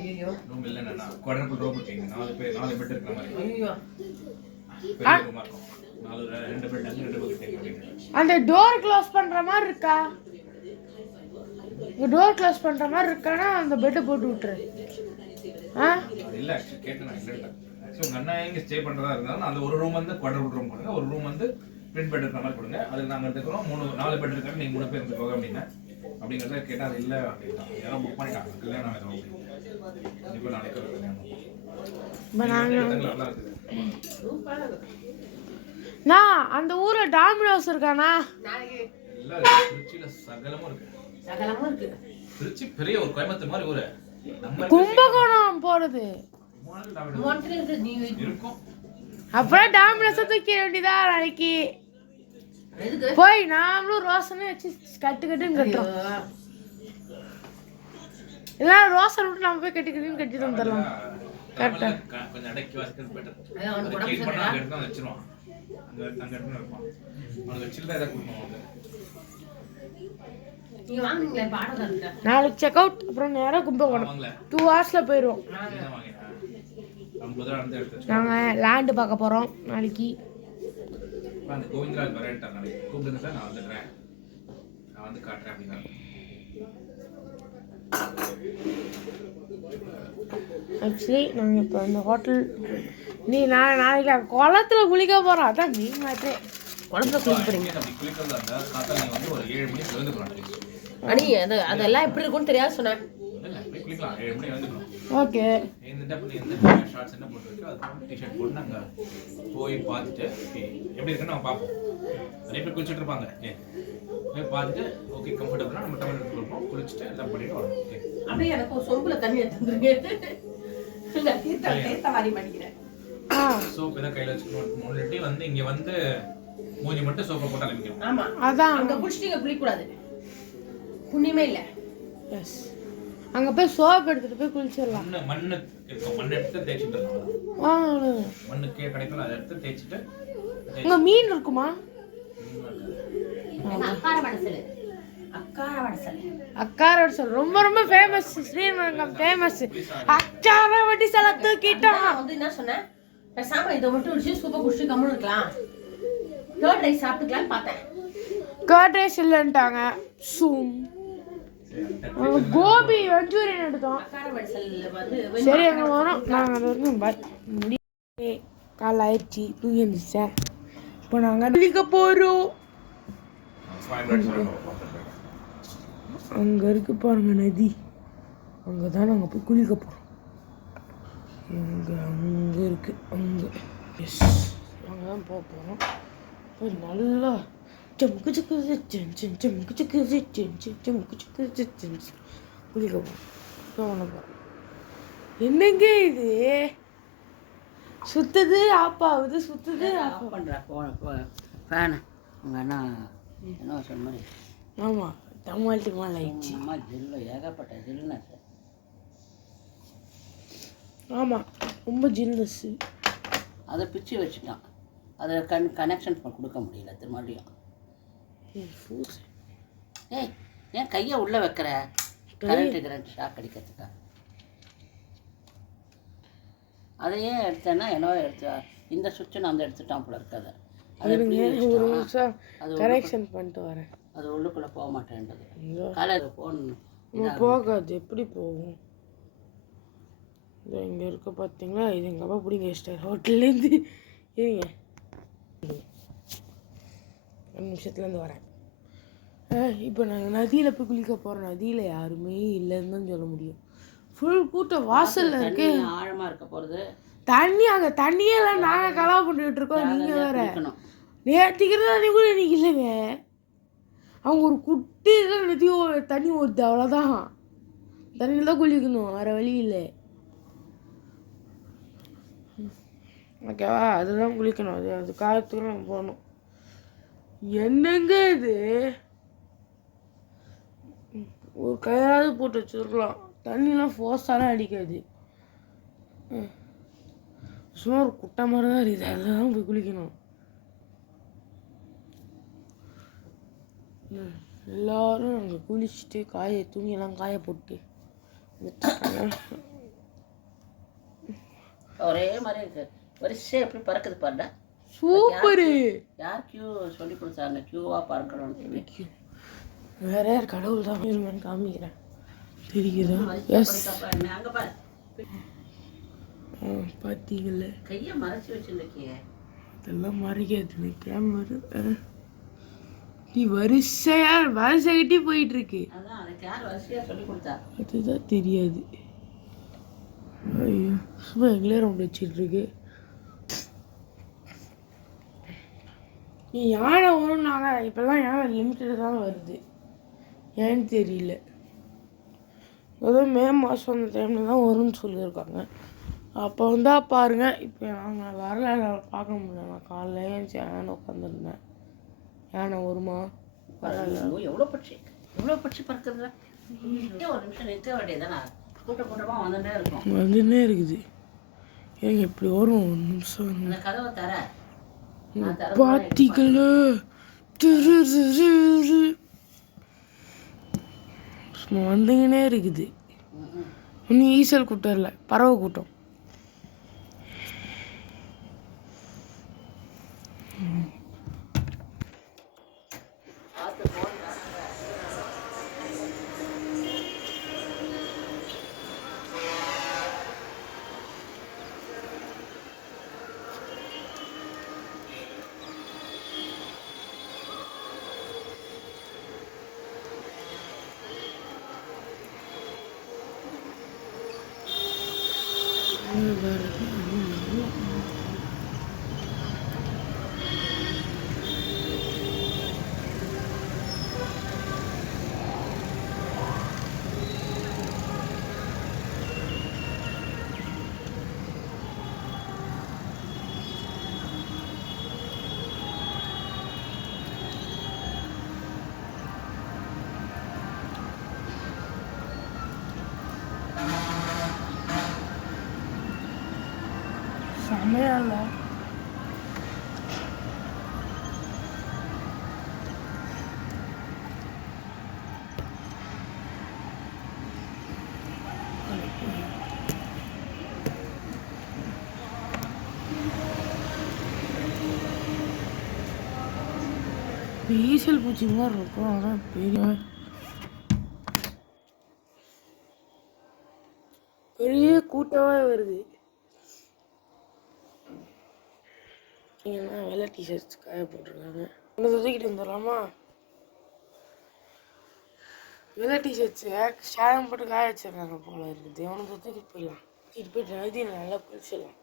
ஐயோ ரூம் இல்லைன்னா குவாட்ரபிள் ரூம் இருக்கீங்க. 4 பெட் இருக்கிற மாதிரி. ஐயோ பெரிய ரூமா இருக்கும். 2 பெட் அங்கே 2 பெட் இருக்கீங்க. அந்த டோர் க்ளோஸ் பண்ற மாதிரி இருக்கா? டோர் க்ளோஸ் பண்ற மாதிரி இருக்கானா அந்த பெட்டை போட்டு விட்டுரு. அது இல்லை ஆக்சுவலி கேட்டேன் நான் இல்லை. ஆக்சுவலி உங்கள் அண்ணா எங்கே ஸ்டே பண்ணுறதா இருந்தாலும் அந்த ஒரு ரூம் வந்து குவாட்ரபிள் ரூம் கொடுங்க. ஒரு ரூம் வந்து ட்வின் பெட் இருக்கிற மாதிரி கொடுங்க. அதில் நாங்கள் எடுத்துக்கிறோம். 4 பெட் இருக்காங்க. நீங்கள் 3 பேர் இருந்துக்கோங்க அப்படின்னா அப்படிங்கிறத கேட்டால் அது இல்லை அப்படின்னா யாரும் புக் பண்ணிட்டாங்க. கல்யாணம் எதுவும் கண்டிப்பாக நாளைக்கு ஒரு கல்யாணம். நல்லா இருக்குது. நான் அந்த ஊர்ல டாமினோஸ் இருக்கானா? எல்லாம் திருச்சியில சகலமும் இருக்கு. சகலமும் இருக்கு. திருச்சி பெரிய ஒரு கோயம்புத்தூர் மாதிரி ஊரு. நம்ம கும்பகோணம் போறது இருக்கும். அப்புறம் டாமினோஸ் தூக்கிட வேண்டியதா நாளைக்கு. போய் நாமளும் ரோசனை வச்சு கட்டுன்னு கட்டுறோம். எல்லாம் ரோசனை விட்டு நம்ம போய் கட்டிட்டு வந்துடலாம். கரெக்டா கொஞ்சம் அடக்கி வாசிக்கிறது பெட்டர். க்ளீன் பண்ணா அங்க எடுத்து வச்சிருவான். அங்க எடுத்து வைப்பான். அவனுக்கு சில்லறை ஏதாவது கொடுக்கணும். நீங்க வாங்குங்களே பாடம் இருக்கா? நாளைக்கு செக் அவுட் அப்புறம் நேரா கும்பகோணம் 2 ஹவர்ஸ்ல போயிடுவோம். நாங்க லேண்ட் பார்க்க போறோம் நாளைக்கு. அந்த கோவிந்தராஜ் வரேன்ட்டாங்க. நாளைக்கு கூப்பிடுங்க சார், நான் வந்துடுறேன். நான் வந்து காட்டுறேன் அப்படின்னா ஆக்சுவலி நாங்கள் இப்போ இந்த ஹோட்டல் நாளைக்கு குளத்துல குளிக்க போகிறோம். அதான் மீன் மாட்டே குளத்துல குளிக்க போறீங்க. அப்படி குளிக்கிறதா இருந்தால் காத்தா நீங்கள் வந்து ஒரு 7 மணிக்கு எழுந்துக்கலாம். அனி அதெல்லாம் எப்படி இருக்கும்னு தெரியாது சொன்னேன். இல்லை போய் குளிக்கலாம். 7 மணிக்கு எழுந்துக்கணும். ஓகே எழுந்துட்டு அப்படி எந்த ஷார்ட்ஸ் என்ன போட்டுருக்கு அது டிஷர்ட் போட்டு நாங்கள் போய் பார்த்துட்டு எப்படி இருக்குன்னு நம்ம பார்ப்போம். நிறைய பேர் குளிச்சுட்டு இருப்பாங்க. போய் பார்த்துட்டு ஓகே கம்ஃபர்டபுளாக நம்ம டவர் எடுத்துருப்போம். குளிச்சுட்டு எல்லாம் பண்ணிட்டு வரோம். ஓகே அப்படியே எனக்கு ஒரு சொம்புல தண்ணி எடுத்துருங்க. தீர்த்தவாரி பண்ணிக்கிறேன். சோப் எதாவது கையில் வச்சுக்கணும். முன்னாடி வந்து இங்கே வந்து மூஞ்சி மட்டும் சோப்பை போட்டு ஆரம்பிக்கணும். ஆமா அதான் அங்க குளிச்சுட்டு இங்க குளிக்கக்கூடாது. புண்ணியமே இல்லை. எஸ் அங்கே போய் சோப் எடுத்துட்டு போய் குளிச்சிடலாம். மண்ணு இருக்கும். மண்ணை எடுத்து தேய்ச்சிட்டு மண்ணுக்கே கிடைக்கும். அதை எடுத்து தேய்ச்சிட்டு உங்க மீன் இருக்குமா? அக்காரவடசல் ரொம்ப ரொம்ப ஃபேமஸ். ஸ்ரீரங்கம் ஃபேமஸ். அக்காரவடசலை தூக்கிட்டோம். வந்து என்ன சொன்னேன், பேசாம இதை மட்டும் வச்சு சூப்பர் குடிச்சு கம்முன்னு இருக்கலாம். கர்ட் ரைஸ் சாப்பிட்டுக்கலான்னு பார்த்தேன். கர்ட் ரைஸ் இல்லைன்ட்டாங்க. சூம் கோபி மஞ்சூரியன் எடுத்தோம். சரி அங்கே வரோம். நாங்கள் அது வரைக்கும் பாய். காலைல ஆயிடுச்சு, தூங்கி இருந்துச்சேன். இப்போ நாங்கள் குளிக்க போகிறோம். அங்கே இருக்கு பாருங்க நதி. அங்கே தான் நாங்கள் போய் குளிக்க போகிறோம். அங்கே இருக்கு. அங்கே எஸ் அங்கே தான் போக போகிறோம். போய் நல்லா குளிக்க போகிறோம். என்னங்க இது சுத்துது ஆப்பாவுது சுத்துது ஆஃப் பண்ணுறா ஃபேனு. உங்கள் அண்ணா என்ன சொன்ன மாதிரி. ஆமாம் தம்மாட்டி மேலே ஆயிடுச்சு. அம்மா ஜில்லு ஏகப்பட்ட ஜில்லுனஸ். ஆமாம் ரொம்ப ஜில்னஸ்ஸு. அதை பிச்சு வச்சுட்டான். அதை கனெக்ஷன் கொடுக்க முடியல திரும்பியும். ஏய் ஏன் கையை உள்ளே வைக்கிற? கரண்ட் ஷாக் அடிக்கிறதுக்கா? அதையே எடுத்தேன்னா என்னவோ எடுத்து இந்த சுவிட்சை நான் எடுத்துட்டான் போல இருக்காது. ஒரு நிமிஷம் கரெக்ஷன் பண்ணிட்டு வரேன். அது உள்ளுக்குள்ளே போக மாட்டேன்றது. காலையில் ஃபோன் போகாது. எப்படி போகும்? இது இங்கே இருக்க பார்த்தீங்களா? இது எங்கள் அப்பா பிடிங்க ஸ்டார் ஹோட்டல்லேருந்து. இருங்க 2 நிமிஷத்துலேருந்து வரேன். இப்போ நாங்கள் நதியில் போய் குளிக்க போகிறோம். நதியில் யாருமே இல்லைன்னு தான் சொல்ல முடியும். ஃபுல் கூட்டம் வாசல்ல இருக்கு. தண்ணி ஆழமா இருக்க போறது. தண்ணி அங்கே தண்ணியே இல்லை, நாங்கள் கலா பண்ணிட்டு இருக்கோம். நீங்கள் வேற குளிக்கணும். நேற்றுக்கிற தண்ணி கூட இன்னைக்கு இல்லைங்க. அவங்க ஒரு குட்டி நதியும் தண்ணி ஊற்றுது, அவ்வளோதான். தண்ணியில் தான் குளிக்கணும், வேறு வழி இல்லை. ஓகேவா, அதுதான் குளிக்கணும். அது காலத்துக்கு நம்ம போகணும். என்னங்க இது, ஒரு கையாவது போட்டு வச்சுருக்கலாம். தண்ணிலாம் ஃபோர்ஸாலாம் அடிக்காது, சும்மா ஒரு குட்டை மாதிரி தான் இருக்குது. அதில் தான் போய் குளிக்கணும். எல்லோரும் அங்கே குளிச்சுட்டு துணியெல்லாம் காய போட்டு ஒரே மாதிரி இருக்கு. வரிசையாக எப்படி பறக்குது பாருடா. சூப்பரு. யார் கியூ சொல்லி கொடுத்தாங்க கியூவாக பறக்கணும்னு சொல்லி? வேற யார் கடவுள் தான் வேணுமான்னு காமிக்கிறேன், தெரியுதா? எஸ், அங்கே பாரு. பார்த்தீங்கல்ல, கையை மறைச்சி வச்சுருக்கிய. அதெல்லாம் மறைக்காது கேமரா. நீ வரிசைகிட்டே போயிட்டு இருக்கு. அதான் அதுக்கு யார் வரிசையாக சொல்லி கொடுத்தா? அதுதான் தெரியாது. ஐயோ, சும்மா எங்களே ரவுண்ட் வச்சிட்டு இருக்கு. நீ யானை வரும்னாங்க, இப்போல்லாம் யானை லிமிட்டட் தான் வருது, ஏன்னு தெரியல. ஏதோ மே மாதம் அந்த டைமில் தான் வரும்னு சொல்லியிருக்காங்க. அப்போ வந்தால் பாருங்கள். இப்போ நாங்கள் வரல, பார்க்க முடியல. நான் காலைல ஏன் யானை உட்காந்துருந்தேன். யானை வருமா வரல. எவ்வளோ பட்சி பறக்குதுல. ஒரு நிமிஷம் நிற்க வேண்டியதானே? கூட்டமாக வந்துன்னே இருக்குது. ஏங்க இப்படி வரும், ஒரு நிமிஷம். அந்த கதவை தர பாத்திகள வந்துங்கன்னே இருக்குது. இன்னும் ஈசல் கூட்டம் இல்லை, பறவை கூட்டம். செம்மையா இல்லை? ஈசல் பூச்சி மாதிரி இருக்கும், ஆனால் பெரிய கூட்டமாக வருது. ஏன்னா வெள்ளை டிஷர்ட்ஸ் காய போட்டிருக்காங்க. ஒன்று தூக்கிட்டு வந்துடலாமா? வெள்ளை டிஷர்ட்ஸு ஷேரம் போட்டு காய வச்சிடறாங்க போல இருக்குது. அவனுக்கு தூக்கிட்டு போயிடலாம். தூக்கிட்டு போயிட்டு எழுதி நல்லா குளிச்சிடலாம்.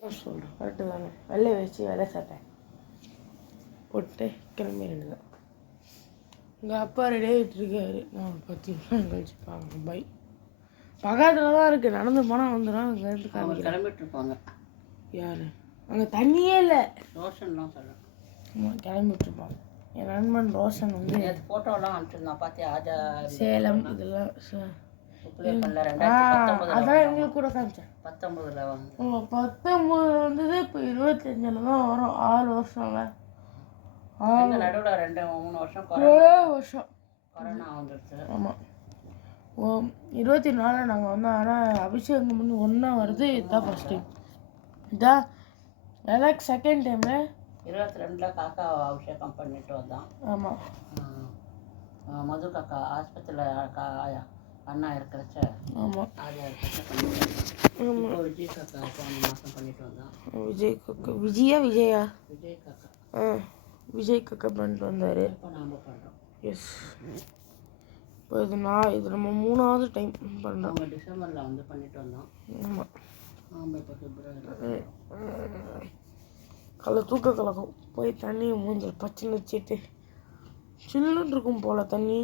நான் சொல்கிறேன், கரெக்டு தானே? வெள்ளை வச்சு வெள்ளை சட்டை போட்டு கிளம்பி தான். எங்கள் அப்பா ரெடி ஆகிட்டு இருக்காரு. நான் 10 நிமிஷம் கழிச்சு பார்க்கணும். பை பக்கத்தில் தான் இருக்குது, நடந்து போனால் வந்துடும். அங்கேருந்து கிளம்பிட்டு இருப்பாங்க. யார்? அங்கே தண்ணியே இல்லை. ரோஷன்லாம் சொல்கிறேன். ஆமாம், கிளம்பிட்டுருப்பாங்க. என் நண்பன் ரோஷன் வந்து ஃபோட்டோலாம் அனுப்பிச்சிருந்தான் பார்த்தியா? ஆஜா சேலம் இதெல்லாம் அதான் அதான் எங்களுக்கு கூட காமிச்சேன். 19 வந்து 19 வந்தது. இப்போ 25 தான் வரும். 6 வருஷம்ல. நடுவில் 2-3 வருஷம் வருஷம் கொரோனா வந்துடுச்சு. ஆமாம், 24 நாங்கள் வந்தோம். ஆனால் அபிஷேகம் பண்ணி ஒன்றா வருது. இதுதான் ஃபஸ்ட் டைம். இதான் எனக்கு செகண்ட் டைமில் 22 காக்கா அபிஷேகம் பண்ணிட்டு வந்தான். ஆமாம், மது காக்கா ஆஸ்பத்திரியில் அண்ணா இருக்கிறச்ச. ஆமாம், ஆஜா இருக்கிறச்ச விஜய் காக்கா போன மாதம் பண்ணிட்டு வந்தான். விஜய் காக்கா விஜய் காக்கா விஜய் காக்கா பண்ணிட்டு வந்தார். இப்போ நாம் பண்ணுறோம். எஸ், இப்போ இது நம்ம 3வது டைம் பண்ணுறோம். நம்ம டிசம்பரில் வந்து பண்ணிட்டு வந்தோம். ஆமாம். நம்ம இப்போ பிப்ரவரி. தூக்க கலக்கம் போய் தண்ணியை மூஞ்சில் பச்சை வச்சுட்டு சில்லுன்னு இருக்கும் போல் தண்ணி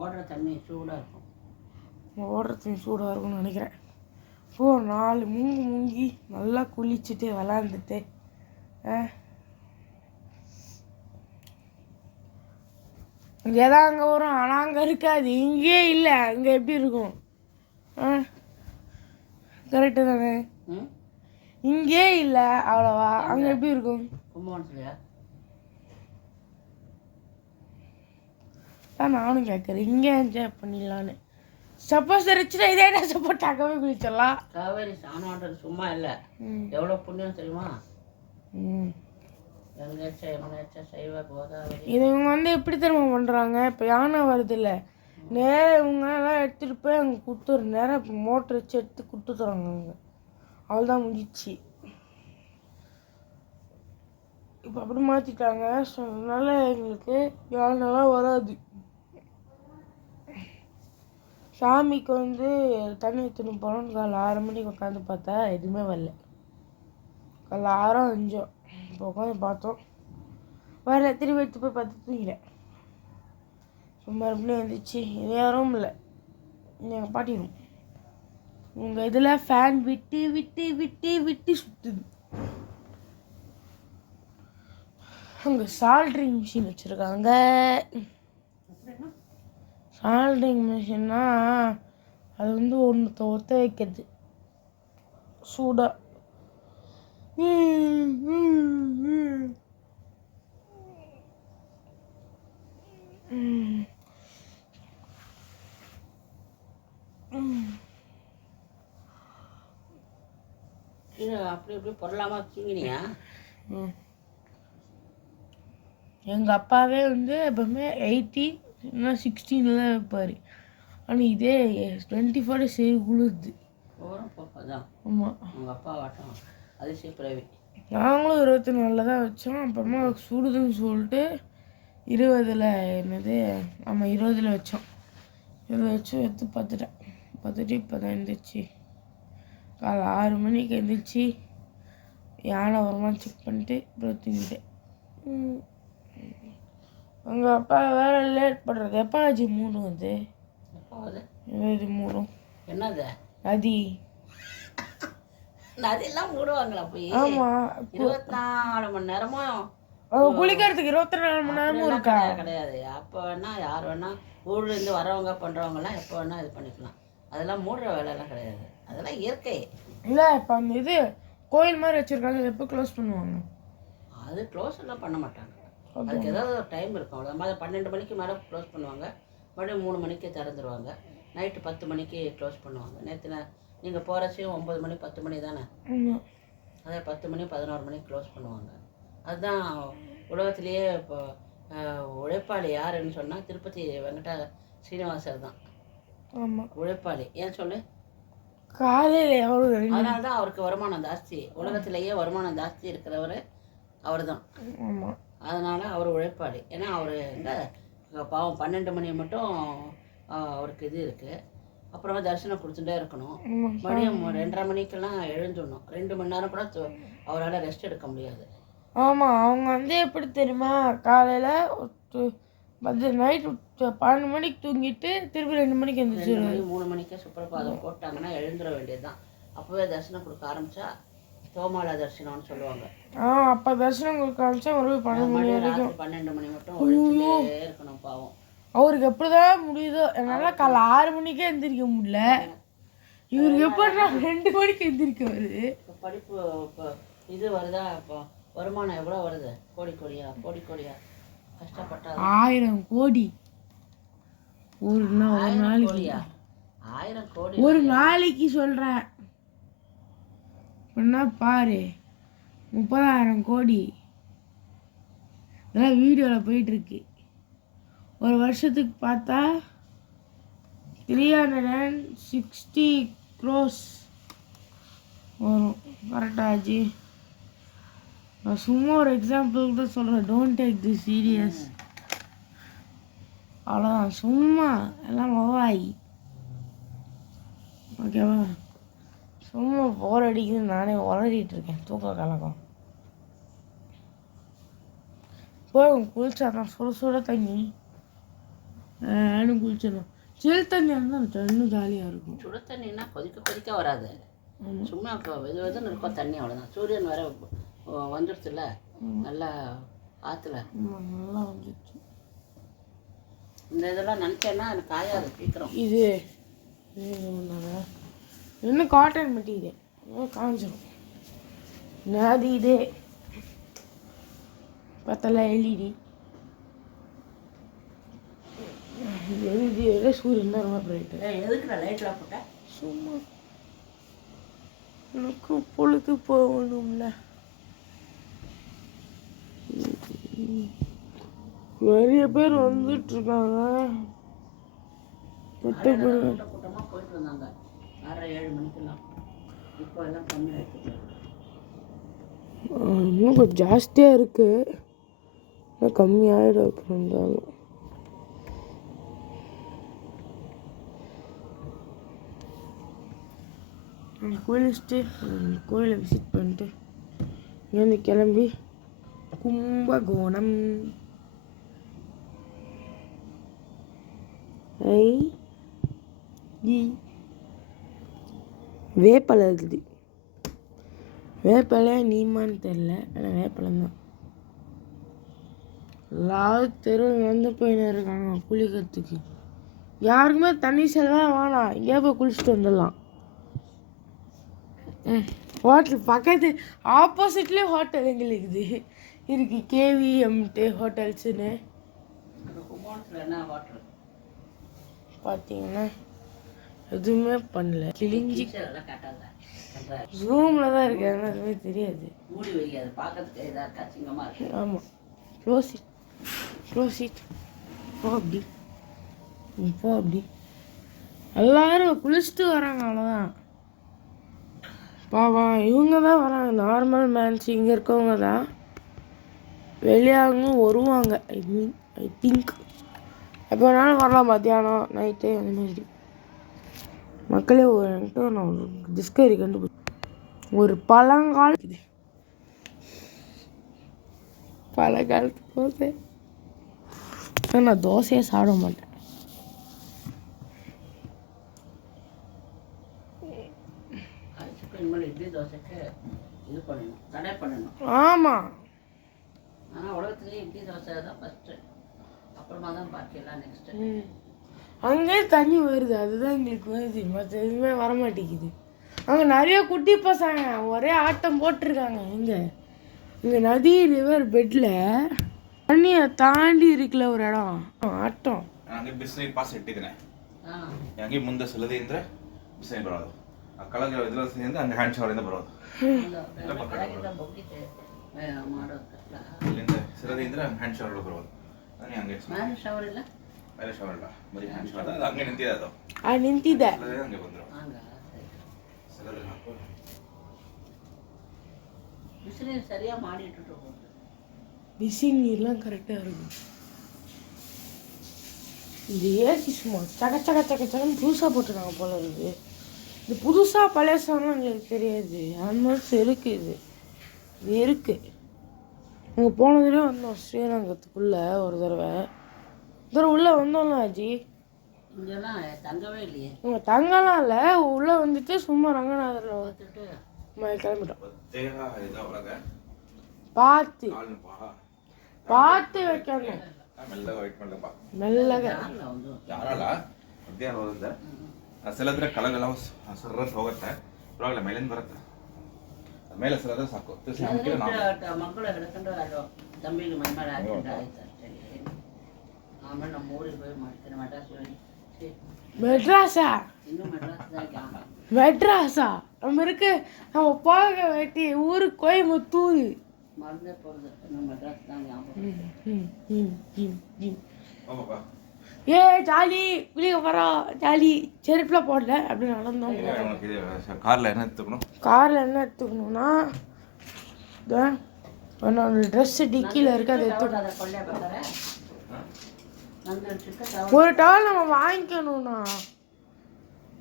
ஓடுற தண்ணி சூடாக இருக்கும். ஓடுற தண்ணி சூடாக இருக்கும்னு நினைக்கிறேன். ஸோ 4 முங்கி நல்லா குளிச்சுட்டு விளாண்டுட்டு இங்கே தான் அங்கே வரும். ஆனால் அங்கே இருக்காது. இங்கே இல்லை. அங்கே எப்படி இருக்கும்? கரெக்டு தானே? இங்கே இல்லை அவ்வளோவா. அங்கே எப்படி இருக்கும்? கும்பகோணத்துலையா? தான் நானும் கேட்குறேன். இங்கே என்ஜாய் பண்ணிடலான்னு. சப்போஸ் இருந்துச்சுன்னா இதே சப்போஸ் அங்கவே குளிச்சிடலாம். காவேரி சாணம்ன்றது சும்மா இல்லை, எவ்வளோ புண்ணியம் தெரியுமா? இது இவங்க வந்து எப்படி தெரியுமா பண்ணுறாங்க? இப்போ யானை வருது இல்லை, நேரம் இவங்க எல்லாம் எடுத்துகிட்டு போய் அங்கே குத்துற நேரம் இப்போ மோட்டர் வச்சு எடுத்து குத்துறாங்க அங்கே. அவ்வளோதான் முடிச்சு. இப்போ அப்படி மாற்றிட்டாங்க. ஸோ அதனால எங்களுக்கு யானைலாம் வராது. சாமிக்கு வந்து தண்ணி ஊற்றணும் போனோம். காலை 6 மணிக்கு உட்காந்து பார்த்தா எதுவுமே வரல. காலை 6 5 இப்போ உட்காந்து பார்த்தோம், வரல. திரும்பி எடுத்து போய் பார்த்து தூங்கிட்டேன். சும்மா மறுபடியும் வந்துச்சு. யாரும் இல்லை, எங்கள் பாட்டி ரூம். உங்கள் இதில் ஃபேன் விட்டு விட்டு விட்டு விட்டு சுற்றுது. அங்கே சால்ட்ரிங் மிஷின் வச்சுருக்காங்க. சால்ட்ரிங் மிஷின்னா அது வந்து ஒத்த வைக்கிறது சூடாக. அப்படி இப்படி பொருளாமா தூங்கினியா? எங்கள் அப்பாவே வந்து எப்பவுமே 80 இல்லைன்னா 16 தான் வைப்பார். ஆனால் இதே 24 சரி குளிருது. ஆமாம். உங்கள் அப்பா வாட்டம் அதிசய பிறவி. நாங்களும் 24 தான் வச்சோம். அப்புறமா சுடுதுன்னு சொல்லிட்டு 20 என்னது, ஆமாம் 20 வச்சோம். 20 வச்சு எடுத்து பார்த்துட்டு இப்போ தான் எழுந்திரிச்சு காலை 6 மணிக்கு எழுந்திரிச்சு யானை வருமானு செக் பண்ணிட்டு அப்புறம் தூங்கிட்டேன். உங்கள் அப்பா வேற லேட் பண்ணுறது. எப்போ ஆச்சு 3 வந்து? இது 3 என்னது? நதியெல்லாம் மூடுவாங்களா போய்? ஆமாம். 24 மணி நேரமும் குளிக்கிறதுக்கு 24 மணி நேரமும் இருக்கா? கிடையாது. அப்போ வேணா யார் வேணா ஊர்லேருந்து வரவங்க பண்ணுறவங்கலாம் எப்போ வேணா இது பண்ணிக்கலாம். அதெல்லாம் மூடுற வேலையெல்லாம் கிடையாது. அதெல்லாம் இயற்கை. இல்லை இப்போ அந்த இது கோயில் மாதிரி வச்சுருக்காங்க, எப்போ க்ளோஸ் பண்ணுவாங்க? அது க்ளோஸ் எல்லாம் பண்ண மாட்டாங்க. அதுக்கு ஏதாவது ஒரு டைம் இருக்கும். அவ்வளோ மாதிரி 12 மணிக்கு மேலே க்ளோஸ் பண்ணுவாங்க. மறுபடியும் 3 மணிக்கு திறந்துருவாங்க. நைட்டு 10 மணிக்கு க்ளோஸ் பண்ணுவாங்க. நேற்று நீங்கள் போகிறச்சையும் 9 மணி 10 மணி தானே? அதே 10 மணி 11 மணிக்கு க்ளோஸ் பண்ணுவாங்க. அதுதான் உலகத்திலேயே இப்போ உழைப்பாளி யாருன்னு சொன்னால் திருப்பதி வெங்கட ஸ்ரீனிவாசர் தான். ஆமாம், உழைப்பாளி. ஏன் சொல்லு? காலையில் எவ்வளோ? அதனால தான் அவருக்கு வருமானம் ஜாஸ்தி. உலகத்திலேயே வருமானம் ஜாஸ்தி இருக்கிறவர் அவர் தான். ஆமாம், அதனால் அவர் உழைப்பாளி. ஏன்னா அவர் இந்த பாவம் 12 மணி மட்டும் அவருக்கு இது இருக்குது. அப்புறமா தரிசனம் கொடுத்துட்டே இருக்கணும். மதியம் 2:30 மணிக்கெல்லாம் எழுந்துடணும். 2 மணி நேரம் கூட அவரால் ரெஸ்ட் எடுக்க முடியாது. ஆமாம், அவங்க வந்து எப்படி தெரியுமா, காலையில் நைட்டு 12 மணிக்கு தூங்கிட்டு திருப்பி 2 மணிக்கு எழுந்திரிச்சு 3 மணிக்கே சுப்பிரபாதம் போட்டாங்கன்னா எழுந்துட வேண்டியது தான். அப்போவே தரிசனம் கொடுக்க ஆரம்பித்தா தோமாலா தரிசனம்னு சொல்லுவாங்க. அப்போ தரிசனம் கொடுக்க ஆரம்பித்தா மறுபடியும் 12 மணி வரைக்கும் 12 மணி மட்டும் ஒழிச்சுட்டே இருக்கணும். பாவம் அவருக்கு எப்படிதான் முடியுதோ. என்னால் காலை 6 மணிக்கே எந்திரிக்க முடியல. இவருக்கு எப்படின்னா 2 மணிக்கு எந்திரிக்க வருது. இப்போ படிப்பு இப்போ இது வருதா? இப்போ வருமானம் எவ்வளோ வருது? கோடி கோடியா கஷ்டப்பட்டா 1000 கோடி ஒரு நாளைக்கு. 1000 கோடி ஒரு நாளைக்கு சொல்கிறேன். என்ன பாரு, 30,000 கோடி இதெல்லாம் வீடியோவில் போயிட்டுருக்கு. ஒரு வருஷத்துக்கு பார்த்தா 360 crores வரும். கரெக்டாச்சு. நான் சும்மா ஒரு எக்ஸாம்பிள் தான் சொல்கிறேன். Don't take this serious. அவ்வளோதான், சும்மா எல்லாம் மொவாய். ஓகேவா? சும்மா போர் அடிக்குது, நானே உளறிட்டு இருக்கேன், தூக்க கலக்கம். போய் குளிச்சாதான் சுட சுட தண்ணி நானும் குளிச்சிடணும். சில் தண்ணி இருந்தால் இன்னும் ஜாலியாக இருக்கும். சுட தண்ணின்னா கொதிக்க வராது, சும்மா இப்போ வெதுன்னு இருக்கும் தண்ணி, அவ்வளோதான். சூரியன் வேற வந்துடுச்சுல நல்லா ஆற்றுல, நல்லா வந்துடுச்சு. இந்த இதெல்லாம் நினச்சேன்னா எனக்கு காயாது சீக்கிரம். இது இன்னும் காட்டன் மெட்டீரியல் காஞ்சிடும். அது இதே பார்த்தல எல்இடி எல்இடி சூரியன் தான் ரொம்ப பிரைட்டு. எதுக்குடா லைட்லாம் போட்டேன்? சும்மா எனக்கு பொழுது போகணும்ல. நிறைய பேர் வந்துட்டு இருக்காங்க. கூட்டமாக போயிட்டு இருந்தாங்க 6-7 மணிக்கெல்லாம். இப்போ எல்லாம் கம்மி ஆகிடுச்சு. இன்னும் கொஞ்சம் ஜாஸ்தியாக இருக்குது, இன்னும் கம்மியாகிடும். அப்படி இருந்தாலும் குளிச்சுட்டு கோயிலை விசிட் பண்ணிட்டு இங்கேருந்து கிளம்பி கும்பகோணம். வேப்பலை இருக்குது. வேப்பலை நீமான்னு தெரில, ஆனால் வேப்பலம் தான். எல்லாரும் தெருவில் வந்து போயின்னு இருக்காங்க குளிக்கிறதுக்கு. யாருக்குமே தண்ணி செலவாக வேணாம், இங்கே போய் குளிச்சுட்டு வந்துடலாம். ஹோட்டல் பக்கத்து ஆப்போசிட்லேயே ஹோட்டல் எங்களுக்கு இருக்குது. கேவிஎம்டி ஹோட்டல்ஸுன்னு பார்த்தீங்கன்னா எதுவுமே பண்ணல, கிழிஞ்சி ரூமில் தான் இருக்கு, அதனால் எதுவுமே தெரியாது. ஆமாம், க்ளோசிட் போ அப்படி போ அப்படி. எல்லோரும் குளிச்சுட்டு வராங்க, அவ்வளோதான். பாவா இவங்க தான் வராங்க, நார்மல் மேன்ஸ் இங்கே இருக்கவங்க தான். வெளியாகவும் வருவாங்க, ஐ திங்க் எப்போ வேணாலும் வரலாம், மத்தியானம் நைட்டு அந்த மாதிரி. மக்களே என்கிட்ட நான் ஒரு டிஸ்கவரி கண்டுபிடிச்சேன். ஒரு பழங்காலத்து தோசை. நான் தோசையே சாப்பிட மாட்டேன். ஆமாம், ஆனால் உலகத்துலேயே இட்லி தோசை தான் ஃபஸ்ட்டு, அப்புறமா தான் பாக்கியெல்லாம் நெக்ஸ்ட்டு. அங்கே தண்ணி வருது, அதுதான் எங்களுக்கு வருது, மற்ற எதுவுமே வரமாட்டேங்குது. அங்கே நிறைய குட்டி பசங்க ஒரே ஆட்டம் போட்டிருக்காங்க. இங்கே நதி ரிவர் பெட்டில் தண்ணியை தாண்டி இருக்குல்ல ஒரு இடம், ಆಟಂ ಹಂಗೆ ಬಿಸಿನೀರು ಪಾಸ್ ಇಟ್ಟಿದ್ದೇನೆ. ಹಂಗೆ ಮುಂದೆ ಸಲದೆಯಿಂದ ಬಿಸಿನೀರು ಬರೋದು, ಆ ಕೆಳಗೆ ಇದರಿಂದ ಹಂಗೆ ಹ್ಯಾಂಡ್ ಶವರಿಂದ ಬರೋದು. ಇಲ್ಲಿಂದ ಸಲದೆಯಿಂದ ಹ್ಯಾಂಡ್ ಶವರ್ ಬರೋದು. ಹಂಗೆ ಶವರ್ ಇಲ್ಲ, ಬೇರೆ ಶವರ್ ಇಲ್ಲ, ಬರೀ ಹ್ಯಾಂಡ್ ಶವರ್. ಅದು ಹಂಗೆ ನಿಂತಿದೆ, ಅದು ನಿಂತಿದೆ, ಹಂಗೆ ಬಂದರು. ಸಲದೆ ಹಾಕೋ ಬಿಸಿನೀರು ಸರಿயாக ಮಾಡಿಟ್ಟು பிசி நீர்லாம் கரெக்டாக இருக்கும். இது ஏசி சும்மா சக்கன்னு புதுசாக போட்டிருக்காங்க போல இருக்குது. இது புதுசாக பழையசாலாம் எங்களுக்கு தெரியாது, அந்த மாதிரி இருக்குது. இது இருக்குது. அங்கே போனதுலேயே வந்தோம் ஸ்ரீரங்கத்துக்குள்ளே ஒரு தடவை உள்ளே வந்தோம்ல ஆஜி. இங்கெல்லாம் தங்கவே இல்லையே. இங்கே தங்கலாம் இல்லை, உள்ளே வந்துட்டு சும்மா ரங்கநாதரில் வந்துட்டு கிளம்பிட்டோம். பார்த்து வைக்கணும், மெல்லக ಯಾರಲ್ಲ ಮಧ್ಯಾಹ್ನ ಹೋದ್ರೆ ಸೆಲದ್ರೆ ಕಳಗೆಲ್ಲ ಸರ್ರಸ್ ಹೋಗುತ್ತೆ, ಪರವಾಗಿಲ್ಲ ಮೇಲಿಂದ ಬರುತ್ತೆ, ಮೇಲೆ ಸೆಲದ್ರೆ ಸಾಕು. ಮಕ್ಕಳು ಹಿಡ್ಕೊಂಡು ಅದು ತಂಬಿಗೆ ಮೈ ಮೇಲೆ ಹಾಕಿದ್ರೆ ಆಯ್ತು ಅಷ್ಟೇ. ಆಮೇಲೆ ನಮ್ಮ ಊರಿಗೆ ಹೋಗಿ ಮಾಡ್ತೇನೆ. மெட்ராஸா? இன்னும் மெட்ராஸா நம்ம இருக்கு, நம்ம போக வேட்டி ஊரு கோயம்புத்தூர். மறந்தே போகிறது, இன்னும் மெட்ராஸ் தான் ஞாபகம். ஏ ஜாலி குளிக்க போகிறோம், ஜாலி செருப்பில் போடல அப்படி நடந்தோம். காரில் என்ன எடுத்துக்கணும்? காரில் என்ன எடுத்துக்கணும்னா என்னோட ட்ரெஸ்ஸு டிக்கியில் இருக்கு, அதை எடுத்துக்கணும். ஒரு டவல் நம்ம வாங்கிக்கணும்ண்ணா.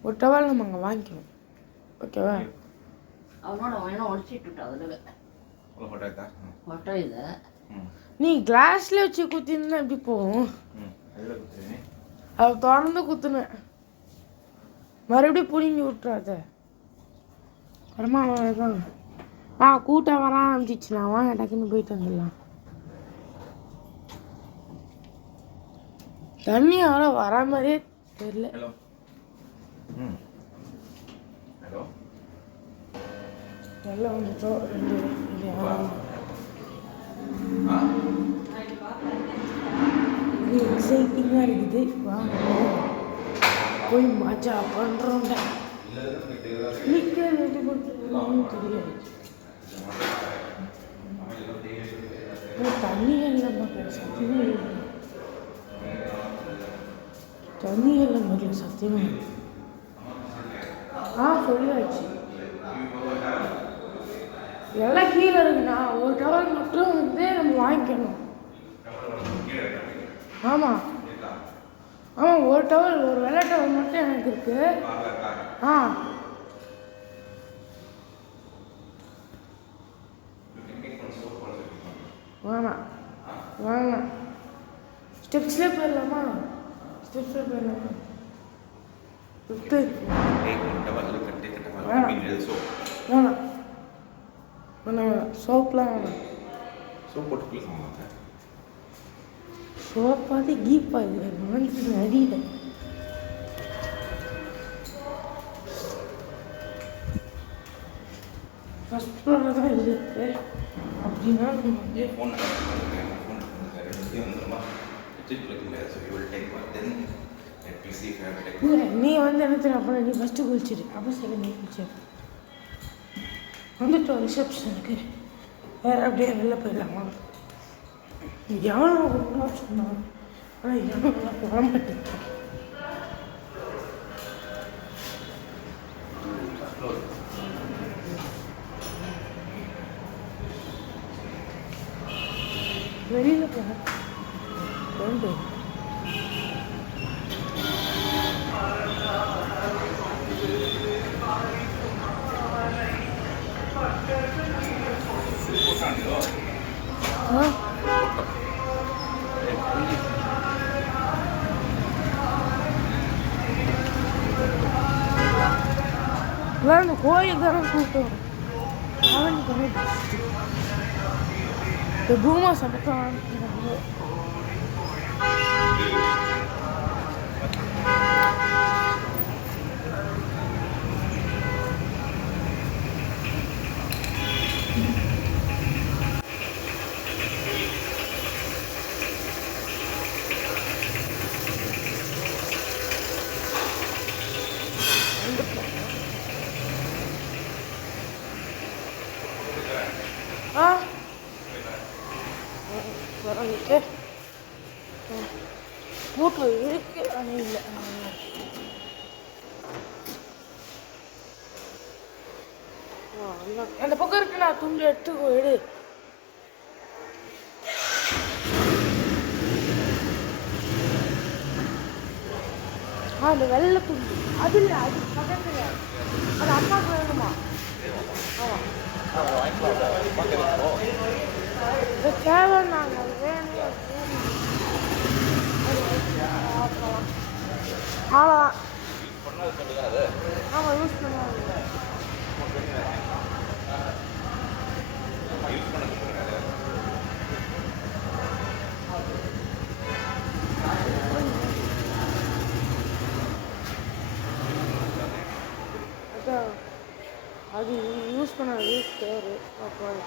ஒரு டவல் நம்ம அங்கே வாங்கிக்கணும். ஓகேவா? அவனோட வேணும் ஒழிச்சிட்டு அதில் ஒட்டம் இல்லை. நீ கிளாஸ்ல வச்சு குத்திருந்தா எப்படி போகும்? அதை திறந்து குத்துனேன். மறுபடியும் புரிஞ்சு விட்டுறாத. வரமா தான் கூட்டம் வர ஆரம்பிச்சிச்சுனா வாங்க டக்குன்னு போயிட்டு வந்துடலாம். தண்ணி அவ்வளோ வர மாதிரியே தெரியல. நல்லா வந்துட்டோம். எக்ஸைட்டிங்காக இருக்குது. வாங்க போய் மஜா பண்ணுறோங்க. தெரியாது. தண்ணிகளில் மக்கள் சத்தியமாக இல்லை. தண்ணிகளில் மக்கள் சத்தியமாக சொல்லியாச்சு. எல்லாம் கீழே இருக்குண்ணா. ஒரு டவல் மட்டும் வந்து நம்ம வாங்கிக்கணும். ஆமாம் ஆமாம், ஒரு டவல், ஒரு வெள்ளை டவல் மட்டும் எனக்கு இருக்கு. வேணாம் வேணாம். ஸ்டெப்ஸ்லேயே போயிடலாமா? ஸ்டெப்ஸ்லேயே போயிடலாமா? வேணாம் வேணாம் வேணாம். சோப்லாம் வேணாம். சோப்பாது கீப்பா இது மனசு அடியில. ஃபஸ்ட் ஃப்ளோரில் தான் இருக்கு. அப்படின்னா நீ வந்து என்ன தெரியும் அப்போ நீ ஃபஸ்ட்டு குளிச்சிடு. அப்போ சரி நீ குளிச்சிடு. வந்துட்டோம் ரிசப்ஷனுக்கு. வேறு அப்படியே வெளில போயிடலாமா? எவ்வளோ சொன்னான். ஆனால் எவ்வளோ போக மாட்டேன். வெளியில் போக வேண்டும். இந்த கோயில் தானே கூட்டம். இந்த பூமா சட்டத்தான் கூட்டம் இருக்கு. ஆனால் இல்லை. அந்த பக்கம் இருக்கு. நான் துண்டு எடுத்து எடு. அந்த வெள்ளை துண்டு அது இல்லை. அது பக்கத்தில் அது அம்மாவுக்கு வேணுமா? இது தேவை. நாங்கள் வேணும். அவ்வளோதான். ஆமாம் யூஸ் பண்ணுவாங்க. அதான் அது யூஸ் பண்ணாது பேர். அப்புறம்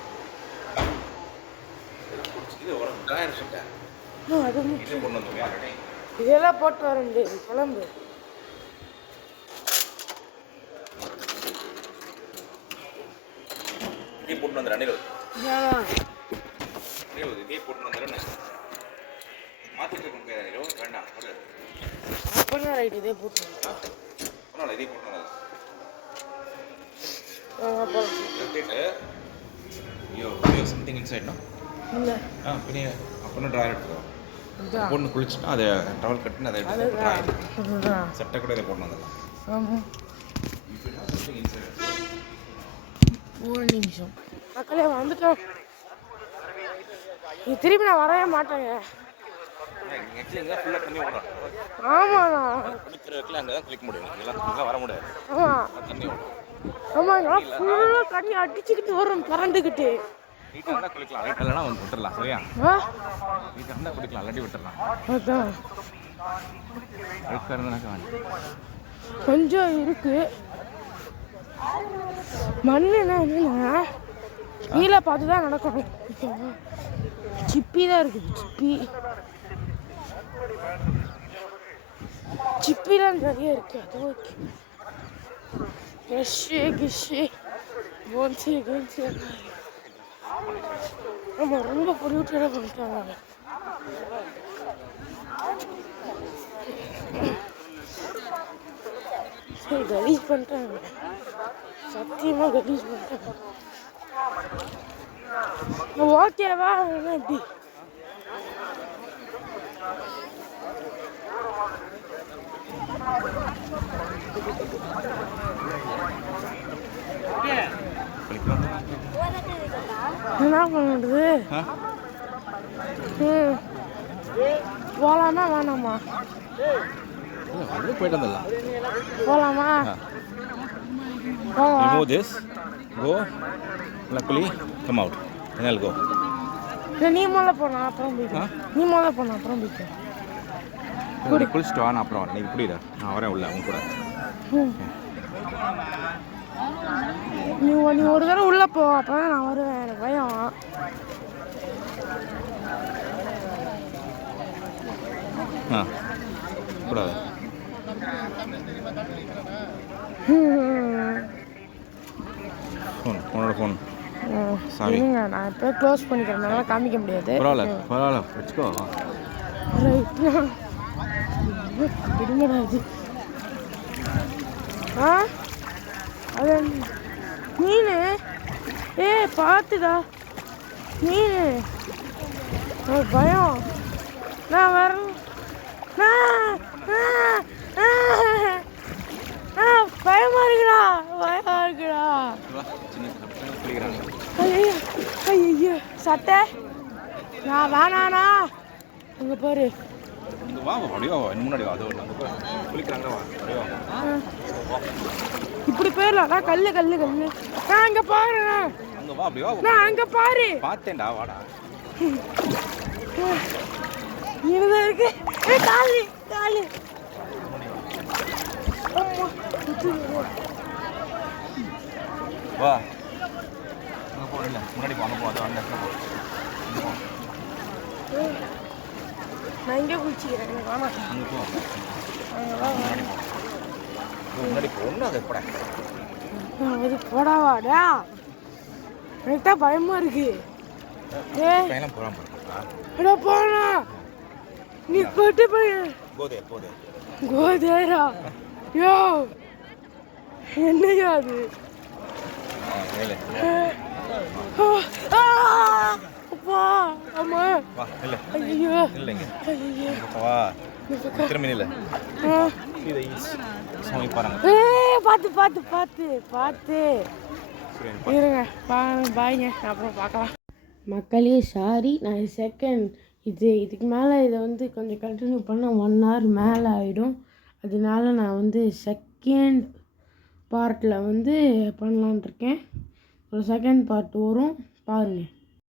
அது இதெல்லாம் போட்டு வரேன். கிளம்பு. போட்டு வந்துடுறேன். போட்டு வந்துடுறேன். மாற்றிட்டு வேண்டாம். அப்படின்னா ரைட். இதே போட்டு இதே போட்டு something inside, no? இல்லை. പിന്നെ അപ്പന ഡ്രയർ എടുത്തോ. பொண்ணு குளிச்சுட்டா அதை டவல் கட்டுன்னு அதை அதுதான் சட்டை கூட இதை போடணும் அதெல்லாம். ஆமாம். ஒரு நிமிஷம் மக்களே வந்துட்டோம். திரும்பி நான் வரவே மாட்டேங்க. ஆமாண்ணா அங்கே தான் குளிக்க முடியும், இதெல்லாம் வர முடியாது. ஆமாம் தண்ணி ஓடும். ஆமாங்க ஃபுல்லாக தண்ணி அடிச்சுக்கிட்டு வரும் பறந்துக்கிட்டு. வீட்டில் இருந்தால் குளிக்கலாம், வீட்டில் இல்லைனா வந்து விட்டுடலாம். சரியா? ஆ வீட்டில் இருந்தால் குளிக்கலாம், இல்லாட்டி விட்டுடலாம். அதான் அழுக்காக இருந்தாக்கா கொஞ்சம் இருக்கு மண். என்னன்னா கீழே பார்த்து தான் நடக்கணும். சிப்பி தான் இருக்குது. சிப்பிலாம் நிறைய இருக்கு. அது ஓகே. கிஷு போன்ஸு கேன்ஸு ஆமாம் ரொம்ப பொல்யூட்டடாக பண்ணிட்டாங்க. சரி கலீஸ் பண்ணிட்டாங்க, சத்தியமாக கலீஸ் பண்ணிட்டாங்க. ஓகேவா எப்படி? என்ன பண்ணுறது? போகலாமா வேணாமா? போயிட்டு வந்துடலாம். போகலாமா? Remove this, go, luckily come out, and I'll go. நீ முதல்ல போனா அப்புறம் போய்க்கலாம். நீ முதல்ல போனா அப்புறம் போய்க்கலாம். குளிச்சுட்டு வாங்க, அப்புறம் நீ புரியுதா? நான் வரேன் உள்ள அவங்க கூட. நீ ஒரு தடவை உள்ளே போ, அப்போ நான் வருவேன். எனக்கு பயம். கூடாது. உன்னோட ஃபோன் சரிங்க, நான் இப்போ க்ளோஸ் பண்ணிக்கிறேன், காமிக்க முடியாது. பரவாயில்ல வச்சுக்கோ. ரைட்னா விடுங்கடா இது. அது மீன். பார்த்துடா மீன். பயம். நான் வரேன். பயமா இருக்குடா. ஐயோ சட்டை நான் வேணாண்ணா. அங்கே பாரு. இப்படி போயிடலாம். கல்லு நான் அங்கே பாருண்ணா. நான் அங்கே பாரு. பார்த்தேன்டா, வாடா. இதுதான் இருக்கு. காலு வா. அங்கே போகல, முன்னாடி போ. அங்கே போ, அதை அந்த நான் இங்கே குளிச்சிக்கிறேன். எனக்கு வேணாம். அங்கே போ. முன்னாடி முன்னாடி பொண்ணு அதை எப்படா அது போடாவாடா. எனக்கு தான் பயமா இருக்கு. கையெல்லாம் போகிறான் அடா போனா நீ போட்டு போய் கோதேரா. யோ என்னையா அது? அப்பா அம்மா. ஐயோ இல்லைங்க. ஐயோ வா திரும்ப இல்லை. பார்த்து இருங்க. பாய்ங்க, அப்புறம் பார்க்கலாம். மக்களே சாரி, நான் செகண்ட் இதுக்கு மேலே இதை வந்து கொஞ்சம் கண்டினியூ பண்ணால் 1 hour மேலே ஆகிடும். அதனால நான் செகண்ட் பார்ட்டில் பண்ணலான் இருக்கேன். ஒரு செகண்ட் பார்ட் வரும் பாருங்கள்.